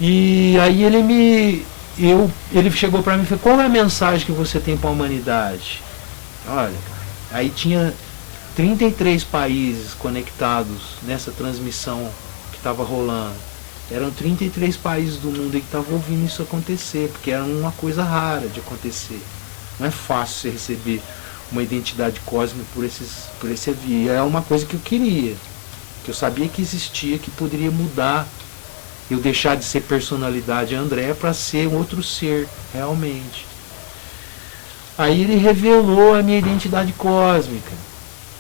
E aí ele chegou para mim e falou: qual é a mensagem que você tem para a humanidade? Olha, aí tinha 33 países conectados nessa transmissão que estava rolando. Eram 33 países do mundo que estavam ouvindo isso acontecer, porque era uma coisa rara de acontecer. Não é fácil você receber uma identidade cósmica por esse avião. É uma coisa que eu queria, que eu sabia que existia, que poderia mudar, eu deixar de ser personalidade André para ser outro ser, realmente. Aí ele revelou a minha identidade cósmica.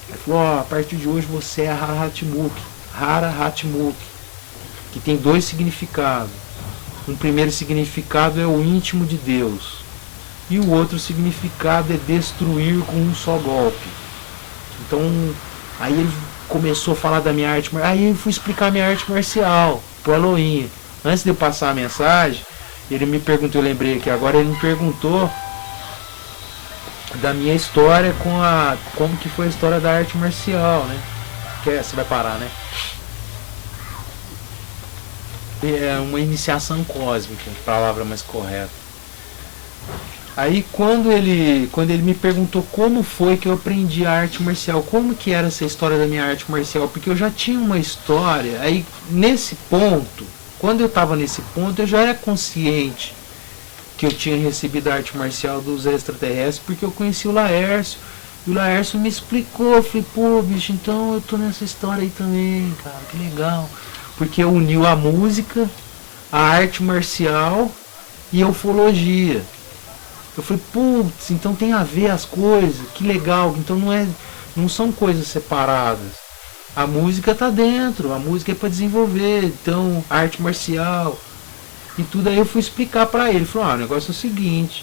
Ele falou: a partir de hoje você é Hara Hatmuk, que tem 2 significados. Um primeiro significado é o íntimo de Deus, e o outro significado é destruir com um só golpe. Então, aí ele começou a falar da minha arte marcial. Aí eu fui explicar a minha arte marcial pro Elohim. Antes de eu passar a mensagem, ele me perguntou, eu lembrei aqui agora, ele me perguntou da minha história como que foi a história da arte marcial, né? Você vai parar, né? É uma iniciação cósmica, palavra mais correta. Aí quando ele me perguntou como foi que eu aprendi a arte marcial, como que era essa história da minha arte marcial, porque eu já tinha uma história, aí nesse ponto, quando eu estava nesse ponto, eu já era consciente que eu tinha recebido a arte marcial dos extraterrestres, porque eu conheci o Laércio, e o Laércio me explicou, eu falei: pô, bicho, então eu tô nessa história aí também, cara, que legal, porque uniu a música, a arte marcial e a ufologia. Eu falei: putz, então tem a ver as coisas, que legal, então não são coisas separadas. A música tá dentro, a música é para desenvolver, então a arte marcial e tudo. Aí eu fui explicar para ele, falei: o negócio é o seguinte,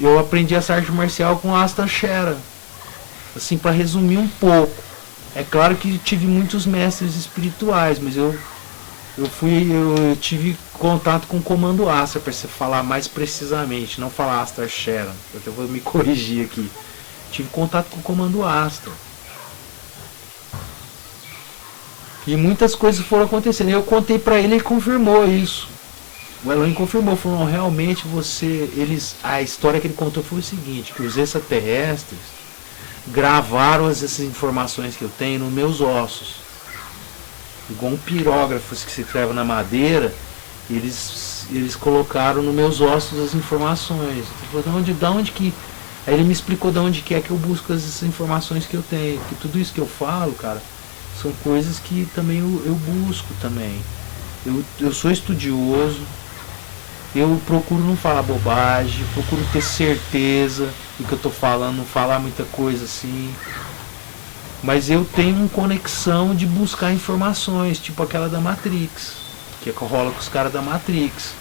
eu aprendi essa arte marcial com Astan Shera, assim, para resumir um pouco. É claro que tive muitos mestres espirituais, mas eu tive contato com o Comando Astra, para você falar mais precisamente, não falar Astar Sharon, eu até vou me corrigir aqui. Tive contato com o Comando Astra. E muitas coisas foram acontecendo. Eu contei para ele, ele confirmou isso. O Elohim confirmou, falou: não, realmente a história que ele contou foi o seguinte, que os extraterrestres gravaram essas informações que eu tenho nos meus ossos. Igual um pirógrafo que se creva na madeira, eles colocaram nos meus ossos as informações. Eu falei: da onde que... Aí ele me explicou de onde que é que eu busco essas informações que eu tenho. Porque tudo isso que eu falo, cara, são coisas que também eu busco também. Eu sou estudioso, eu procuro não falar bobagem, procuro ter certeza do que eu estou falando, não falar muita coisa assim. Mas eu tenho uma conexão de buscar informações, tipo aquela da Matrix, que rola com os caras da Matrix.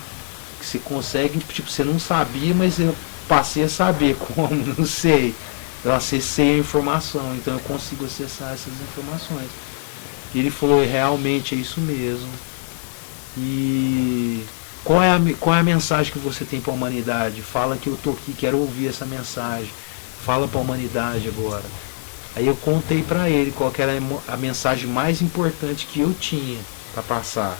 Que você consegue, tipo, você não sabia, mas eu passei a saber como, não sei. Eu acessei a informação, então eu consigo acessar essas informações. E ele falou: realmente é isso mesmo. E qual é a mensagem que você tem para a humanidade? Fala que eu tô aqui, quero ouvir essa mensagem. Fala para a humanidade agora. Aí eu contei para ele qual que era a mensagem mais importante que eu tinha para passar.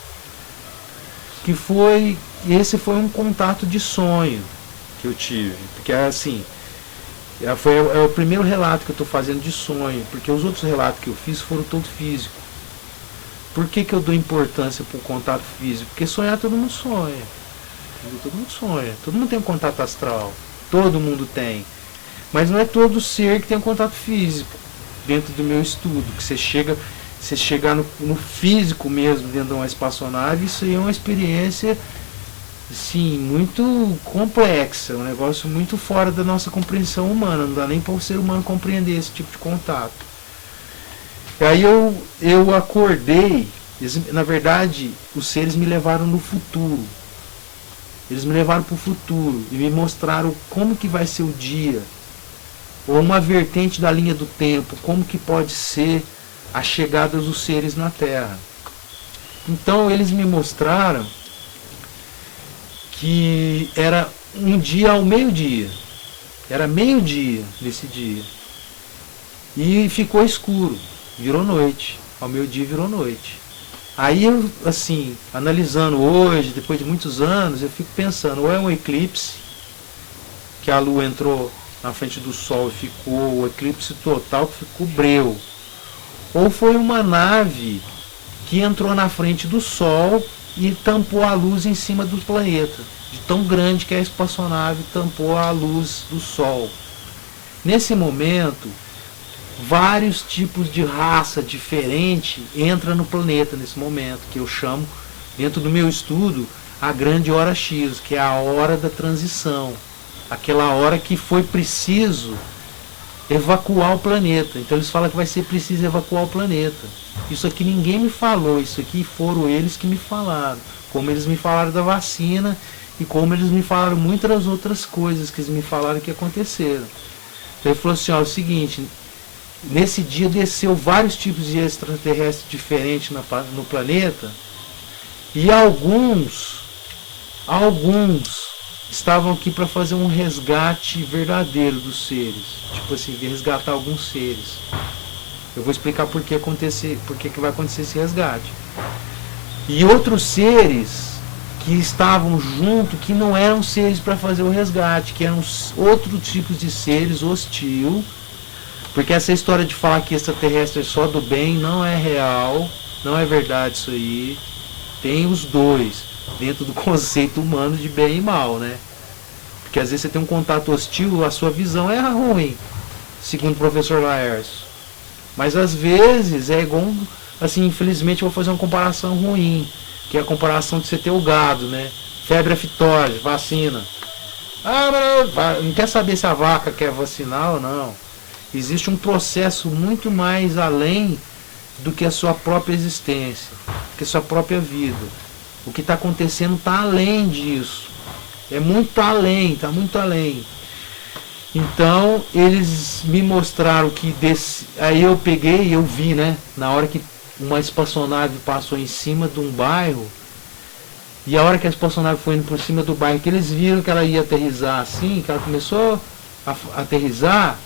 Esse foi um contato de sonho que eu tive. Porque assim, é o primeiro relato que eu estou fazendo de sonho, porque os outros relatos que eu fiz foram todos físicos. Por que eu dou importância para o contato físico? Porque sonhar todo mundo sonha. Todo mundo sonha. Todo mundo tem um contato astral. Todo mundo tem. Mas não é todo ser que tem um contato físico. Dentro do meu estudo, que você chegar no físico mesmo, dentro de uma espaçonave, isso aí é uma experiência, assim, muito complexa, um negócio muito fora da nossa compreensão humana, não dá nem para o ser humano compreender esse tipo de contato. Aí eu acordei, na verdade, os seres me levaram no futuro. Eles me levaram para o futuro e me mostraram como que vai ser o dia, ou uma vertente da linha do tempo, como que pode ser a chegada dos seres na Terra. Então eles me mostraram que era um dia ao meio-dia. Era meio-dia desse dia. E ficou escuro, virou noite. Ao meio-dia virou noite. Aí eu, assim, analisando hoje, depois de muitos anos, eu fico pensando, ou é um eclipse, que a lua entrou na frente do sol e ficou o eclipse total, que ficou breu. Ou foi uma nave que entrou na frente do sol e tampou a luz em cima do planeta. De tão grande que a espaçonave tampou a luz do sol. Nesse momento, vários tipos de raça diferente entram no planeta nesse momento, que eu chamo, dentro do meu estudo, a grande hora X, que é a hora da transição. Aquela hora que foi preciso evacuar o planeta. Então eles falam que vai ser preciso evacuar o planeta. Isso aqui ninguém me falou, isso aqui foram eles que me falaram. Como eles me falaram da vacina e como eles me falaram muitas outras coisas que eles me falaram que aconteceram. Então ele falou assim, ó, é o seguinte, nesse dia desceu vários tipos de extraterrestres diferentes no planeta e alguns estavam aqui para fazer um resgate verdadeiro dos seres. Tipo assim, resgatar alguns seres. Eu vou explicar por que vai acontecer esse resgate. E outros seres que estavam junto, que não eram seres para fazer o resgate, que eram outros tipos de seres hostil. Porque essa história de falar que extraterrestre é só do bem não é real, não é verdade isso aí. Tem os dois, dentro do conceito humano de bem e mal, né? Porque às vezes você tem um contato hostil, a sua visão é ruim, segundo o professor Laércio. Mas às vezes é igual, assim, infelizmente eu vou fazer uma comparação ruim, que é a comparação de você ter o gado, né? Febre aftosa, vacina. Ah, não quer saber se a vaca quer vacinar ou não. Existe um processo muito mais além do que a sua própria existência, do que a sua própria vida. O que está acontecendo está além disso. É muito além, está muito além. Então, eles me mostraram que aí eu peguei e eu vi, né? Na hora que uma espaçonave passou em cima de um bairro, e a hora que a espaçonave foi indo por cima do bairro, que eles viram que ela ia aterrissar assim, que ela começou a aterrissar,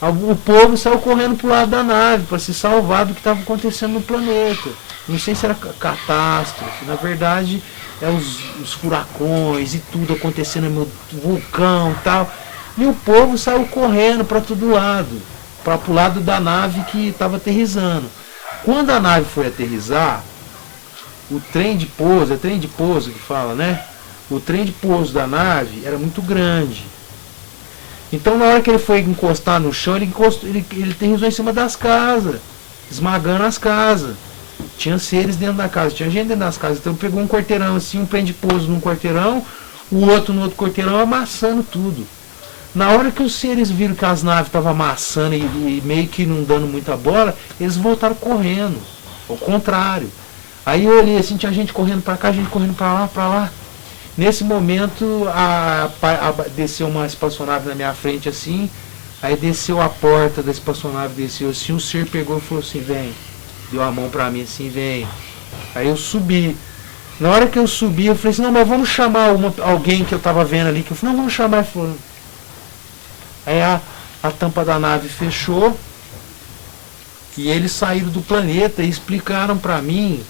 o povo saiu correndo pro lado da nave para se salvar do que estava acontecendo no planeta. Não sei se era catástrofe, na verdade é os furacões e tudo acontecendo no vulcão e tal. E o povo saiu correndo para todo lado, para o lado da nave que estava aterrissando. Quando a nave foi aterrissar, o trem de pouso, é trem de pouso que fala, né? O trem de pouso da nave era muito grande. Então na hora que ele foi encostar no chão, ele aterrissou em cima das casas, esmagando as casas. Tinha seres dentro da casa, tinha gente dentro das casas. Então pegou um quarteirão assim, um trem de pouso num quarteirão, o outro no outro quarteirão, amassando tudo. Na hora que os seres viram que as naves estavam amassando e meio que não dando muita bola, eles voltaram correndo. Ao contrário. Aí eu olhei assim, tinha gente correndo para cá, gente correndo para lá, para lá. Nesse momento, desceu uma espaçonave na minha frente assim, aí desceu a porta da espaçonave, desceu assim, o ser pegou e falou assim, vem. Deu a mão pra mim assim, vem. Aí eu subi. Na hora que eu subi, eu falei assim, não, mas vamos chamar alguém que eu tava vendo ali, que eu falei, não, vamos chamar. Ele falou. Aí a tampa da nave fechou, e eles saíram do planeta e explicaram pra mim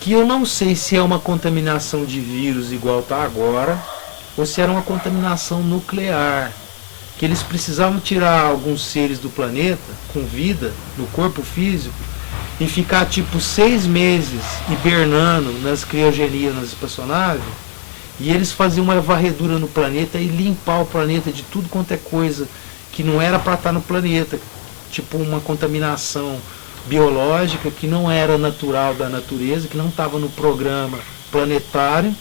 que eu não sei se é uma contaminação de vírus igual está agora, ou se era uma contaminação nuclear. Que eles precisavam tirar alguns seres do planeta, com vida, no corpo físico, e ficar tipo 6 meses hibernando nas criogenias, nas espaçonaves, e eles faziam uma varredura no planeta e limpar o planeta de tudo quanto é coisa que não era para estar no planeta, tipo uma contaminação biológica que não era natural da natureza, que não estava no programa planetário.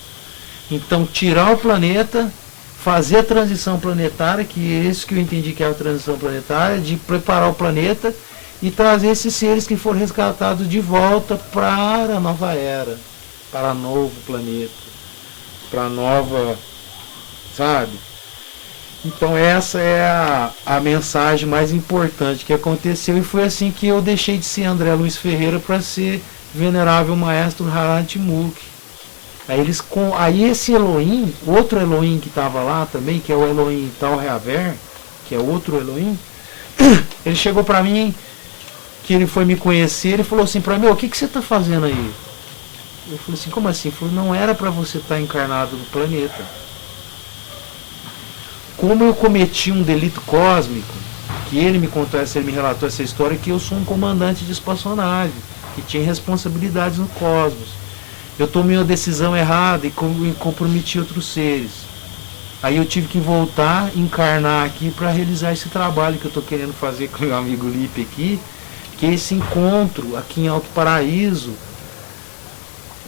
Então tirar o planeta, fazer a transição planetária, que é isso que eu entendi que é a transição planetária, de preparar o planeta e trazer esses seres que foram resgatados de volta para a nova era, para novo planeta, para a nova, sabe? Então essa é a mensagem mais importante que aconteceu, e foi assim que eu deixei de ser André Luiz Ferreira para ser Venerável Maestro Harald Muck. Aí esse Elohim, outro Elohim que estava lá também, que é o Elohim Tal Reaver, que é outro Elohim, ele chegou para mim, que ele foi me conhecer, ele falou assim para mim, o que você está fazendo aí? Eu falei assim, como assim? Ele falou, não era para você estar encarnado no planeta. Como eu cometi um delito cósmico, que ele me contou, ele me relatou essa história, que eu sou um comandante de espaçonave, que tinha responsabilidades no cosmos. Eu tomei uma decisão errada e comprometi outros seres. Aí eu tive que voltar, encarnar aqui para realizar esse trabalho que eu estou querendo fazer com o meu amigo Lipe aqui, que é esse encontro aqui em Alto Paraíso,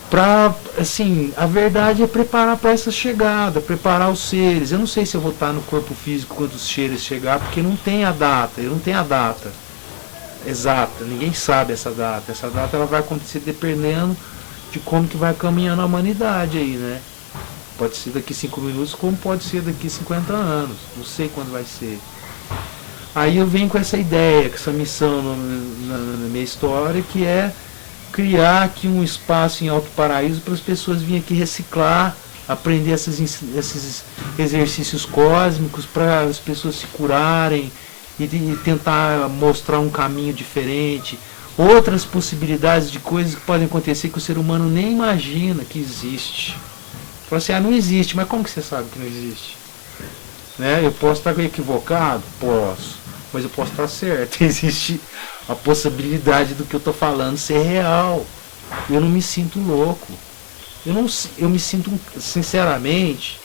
para, assim, a verdade é preparar para essa chegada, preparar os seres. Eu não sei se eu vou estar no corpo físico quando os seres chegar, porque não tem a data, eu não tenho a data exata, ninguém sabe essa data. Essa data ela vai acontecer dependendo de como que vai caminhando a humanidade aí, né? Pode ser daqui 5 minutos, como pode ser daqui 50 anos, não sei quando vai ser. Aí eu venho com essa ideia, com essa missão na minha história, que é criar aqui um espaço em Alto Paraíso para as pessoas virem aqui reciclar, aprender esses exercícios cósmicos, para as pessoas se curarem e tentar mostrar um caminho diferente, outras possibilidades de coisas que podem acontecer que o ser humano nem imagina que existe. Fala assim, não existe, mas como que você sabe que não existe? Né? Eu posso estar equivocado? Posso. Mas eu posso estar certo. Existe a possibilidade do que eu estou falando ser real. Eu não me sinto louco. Eu me sinto, sinceramente,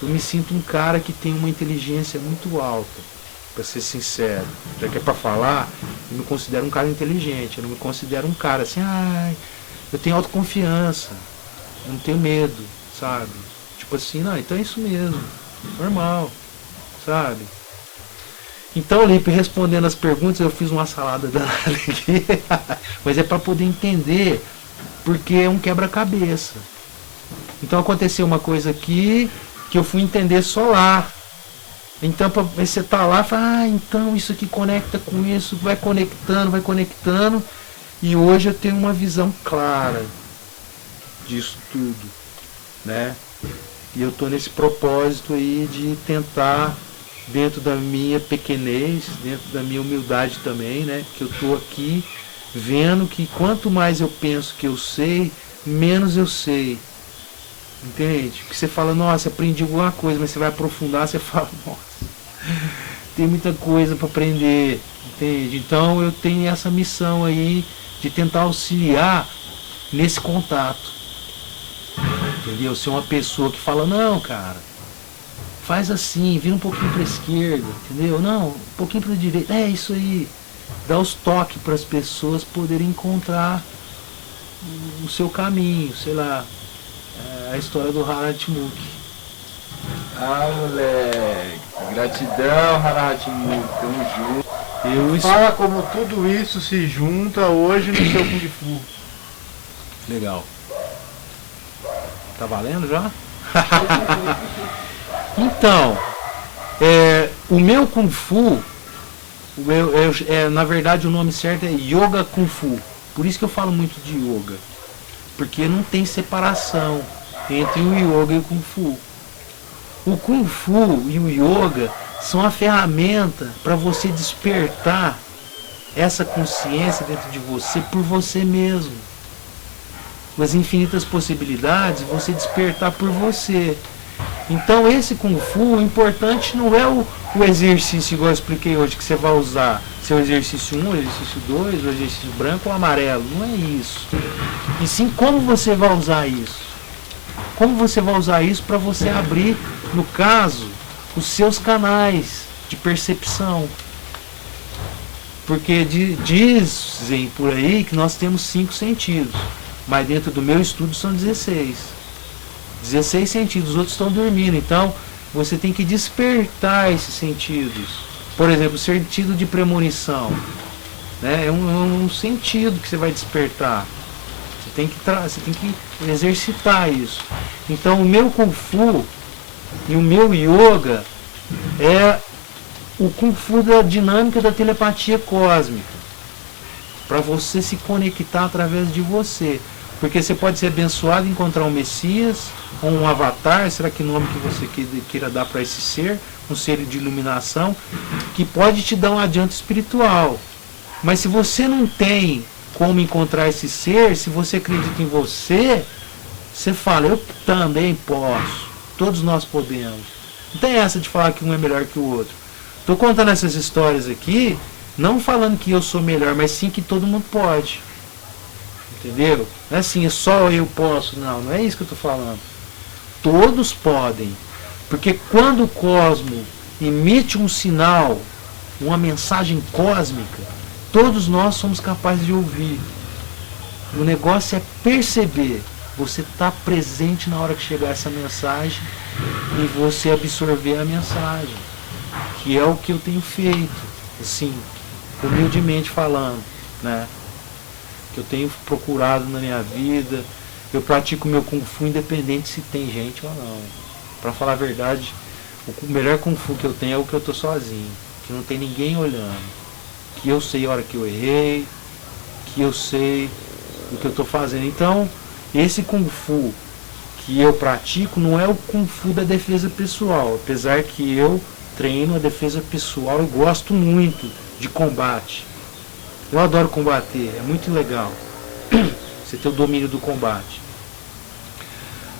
eu me sinto um cara que tem uma inteligência muito alta. Para ser sincero, já que é para falar, eu me considero um cara inteligente, eu não me considero um cara assim, eu tenho autoconfiança, eu não tenho medo, sabe? Tipo assim, não, então é isso mesmo, normal, sabe? Então, Lipe, respondendo as perguntas, eu fiz uma salada danada aqui, mas é para poder entender, porque é um quebra-cabeça. Então aconteceu uma coisa aqui que eu fui entender só lá. Então você tá lá e fala, então isso aqui conecta com isso, vai conectando, e hoje eu tenho uma visão clara disso tudo, né? E eu tô nesse propósito aí de tentar, dentro da minha pequenez, dentro da minha humildade também, né? Que eu tô aqui vendo que quanto mais eu penso que eu sei, menos eu sei. Entende? Porque você fala, nossa, aprendi alguma coisa, mas você vai aprofundar, você fala, nossa, tem muita coisa para aprender, entende? Então eu tenho essa missão aí de tentar auxiliar nesse contato, entendeu? Ser uma pessoa que fala, não, cara, faz assim, vira um pouquinho para a esquerda, entendeu? Não, um pouquinho para a direita, é isso aí, dá os toques para as pessoas poderem encontrar o seu caminho, sei lá. A história do Haratmuk. Moleque, gratidão, Haratmuk, tamo junto. Fala como tudo isso se junta hoje no seu Kung Fu. Legal. Tá valendo já? Então, o meu Kung Fu, na verdade o nome certo é Yoga Kung Fu. Por isso que eu falo muito de yoga. Porque não tem separação entre o yoga e o Kung Fu. O Kung Fu e o yoga são a ferramenta para você despertar essa consciência dentro de você por você mesmo. As infinitas possibilidades, você despertar por você. Então esse Kung Fu, o importante não é o exercício, igual eu expliquei hoje, que você vai usar. Se é o exercício 1, o exercício 2, o exercício branco ou amarelo. Não é isso. E sim como você vai usar isso. Como você vai usar isso para você abrir, no caso, os seus canais de percepção. Porque dizem por aí que nós temos 5 sentidos. Mas dentro do meu estudo são 16. 16 sentidos, os outros estão dormindo. Então, você tem que despertar esses sentidos. Por exemplo, o sentido de premonição, né? É um sentido que você vai despertar. Você tem que exercitar isso. Então, o meu Kung Fu e o meu Yoga é o Kung Fu da dinâmica da telepatia cósmica. Para você se conectar através de você. Porque você pode ser abençoado e encontrar um Messias, ou um avatar, será que nome que você queira dar para esse ser, um ser de iluminação, que pode te dar um adianto espiritual. Mas se você não tem como encontrar esse ser, se você acredita em você, você fala, eu também posso, todos nós podemos. Não tem essa de falar que um é melhor que o outro. Estou contando essas histórias aqui, não falando que eu sou melhor, mas sim que todo mundo pode. Entendeu? Não é assim, só eu posso. Não é isso que eu estou falando. Todos podem. Porque quando o cosmo emite um sinal, uma mensagem cósmica, todos nós somos capazes de ouvir. O negócio é perceber. Você está presente na hora que chegar essa mensagem e você absorver a mensagem. Que é o que eu tenho feito. Assim, humildemente falando, né? Que eu tenho procurado na minha vida. Eu pratico meu Kung Fu independente se tem gente ou não. Para falar a verdade, o melhor Kung Fu que eu tenho é o que eu tô sozinho, que não tem ninguém olhando, que eu sei a hora que eu errei, que eu sei o que eu tô fazendo. Então, esse Kung Fu que eu pratico não é o Kung Fu da defesa pessoal, apesar que eu treino a defesa pessoal e gosto muito de combate. Eu adoro combater, é muito legal você ter o domínio do combate.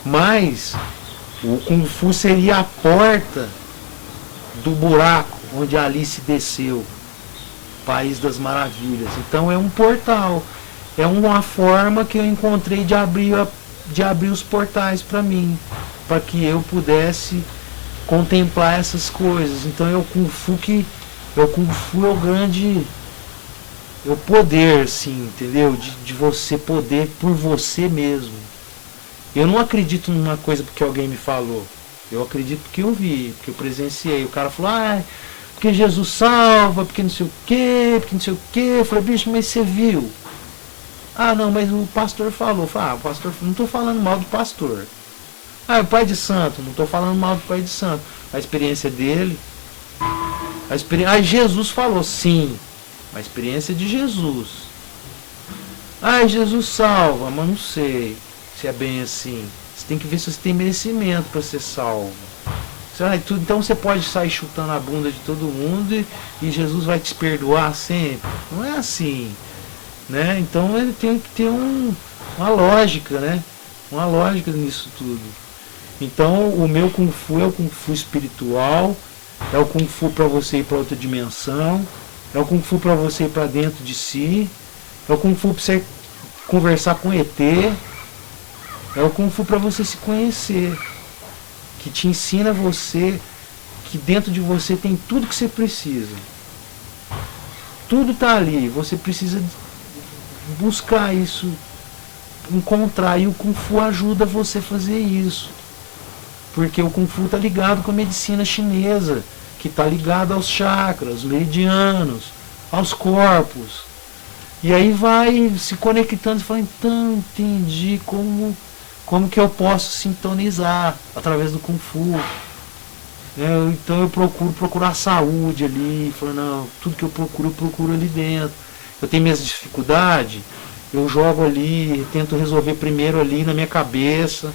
Mas o Kung Fu seria a porta do buraco onde Alice desceu, País das Maravilhas. Então é um portal, é uma forma que eu encontrei de abrir os portais para mim, para que eu pudesse contemplar essas coisas. Então é o Kung Fu é o grande, é o poder, assim, entendeu? De você poder por você mesmo. Eu não acredito numa coisa porque alguém me falou. Eu acredito porque eu vi, porque eu presenciei. O cara falou, porque Jesus salva, porque não sei o quê, porque não sei o quê. Eu falei, bicho, mas você viu? Não, mas o pastor falou. Eu falei, o pastor, não estou falando mal do pastor. O pai de santo, não estou falando mal do pai de santo. A experiência dele. Jesus falou, sim. A experiência de Jesus. Jesus salva, mas não sei se é bem assim. Você tem que ver se você tem merecimento para ser salvo. Então você pode sair chutando a bunda de todo mundo e Jesus vai te perdoar sempre. Não é assim, né? Então ele tem que ter uma lógica, né? Uma lógica nisso tudo. Então o meu Kung Fu é o Kung Fu espiritual, é o Kung Fu para você ir para outra dimensão, é o Kung Fu para você ir para dentro de si, é o Kung Fu para você conversar com ET, é o Kung Fu para você se conhecer, que te ensina você que dentro de você tem tudo que você precisa. Tudo está ali, você precisa buscar isso, encontrar, e o Kung Fu ajuda você a fazer isso. Porque o Kung Fu está ligado com a medicina chinesa, que está ligado aos chakras, meridianos, aos corpos. E aí vai se conectando e fala, então entendi como que eu posso sintonizar através do Kung Fu. Então eu procuro procurar saúde ali, falo, não, tudo que eu procuro ali dentro. Eu tenho minhas dificuldades, eu jogo ali, tento resolver primeiro ali na minha cabeça,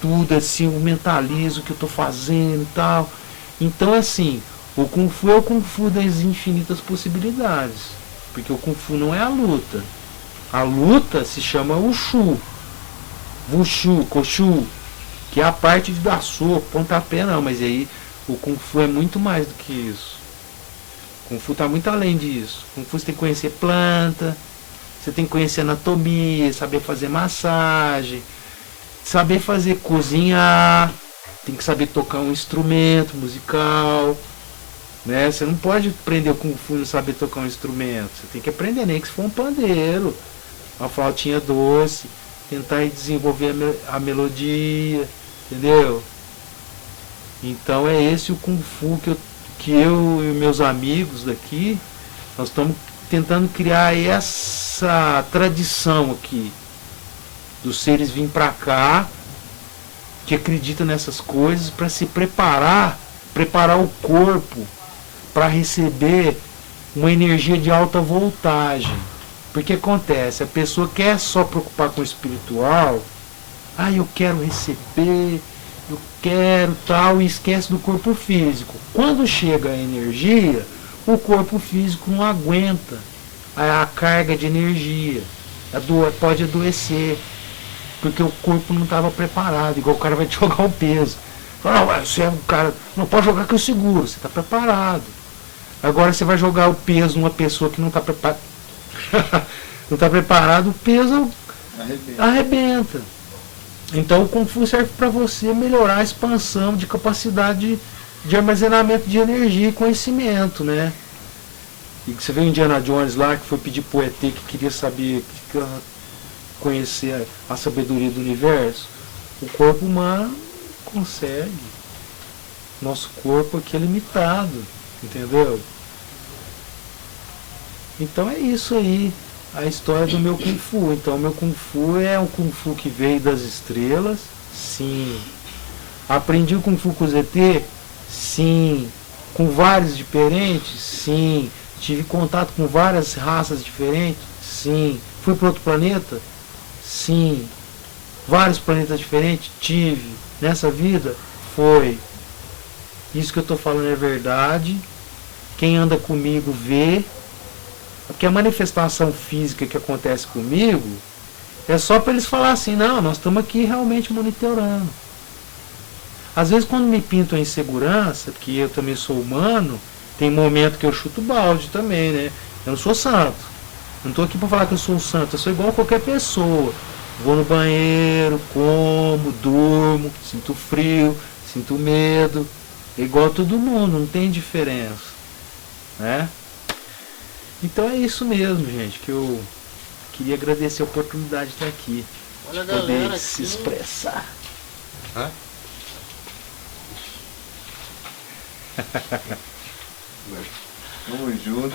tudo assim, eu mentalizo o que eu estou fazendo e tal. Então assim, o Kung Fu é o Kung Fu das infinitas possibilidades. Porque o Kung Fu não é a luta. A luta se chama Wushu, Koshu, que é a parte de dar soco, pontapé não, mas aí o Kung Fu é muito mais do que isso. O Kung Fu está muito além disso. O Kung Fu você tem que conhecer planta, você tem que conhecer anatomia, saber fazer massagem, saber fazer cozinhar, tem que saber tocar um instrumento musical, né? Você não pode aprender o Kung Fu e não saber tocar um instrumento. Você tem que aprender nem que se for um pandeiro, uma flautinha doce, tentar desenvolver a melodia, entendeu? Então é esse o Kung Fu que eu e meus amigos daqui, nós estamos tentando criar essa tradição aqui, dos seres virem para cá, que acreditam nessas coisas, para se preparar o corpo para receber uma energia de alta voltagem. Porque acontece, a pessoa quer só preocupar com o espiritual, eu quero receber, eu quero tal, e esquece do corpo físico. Quando chega a energia, o corpo físico não aguenta a carga de energia, pode adoecer, porque o corpo não estava preparado, igual o cara vai te jogar um peso. Fala, você é um cara, não pode jogar que eu seguro, você está preparado. Agora você vai jogar o peso numa pessoa que não está preparada, não está preparado, o peso arrebenta. Então o Kung Fu serve para você melhorar a expansão de capacidade de armazenamento de energia e conhecimento, né? E que você vê o Indiana Jones lá, que foi pedir pro ET que queria saber, conhecer a sabedoria do universo. O corpo humano consegue. Nosso corpo aqui é limitado, entendeu? Então é isso aí, a história do meu Kung Fu. Então o meu Kung Fu é um Kung Fu que veio das estrelas, sim. Aprendi o Kung Fu com o ZT? Sim. Com vários diferentes? Sim. Tive contato com várias raças diferentes? Sim. Fui para outro planeta? Sim. Vários planetas diferentes? Tive. Nessa vida? Foi. Isso que eu estou falando é verdade. Quem anda comigo vê. Porque a manifestação física que acontece comigo é só para eles falarem assim, não, nós estamos aqui realmente monitorando. Às vezes quando me pintam a insegurança, porque eu também sou humano, tem momento que eu chuto balde também, né? Eu não sou santo. Não estou aqui para falar que eu sou um santo, eu sou igual a qualquer pessoa. Vou no banheiro, como, durmo, sinto frio, sinto medo. É igual a todo mundo, não tem diferença. Né? Então é isso mesmo, gente, que eu queria agradecer a oportunidade de estar aqui. Olha de a poder galera se aqui. expressar. Hã? Tamo junto.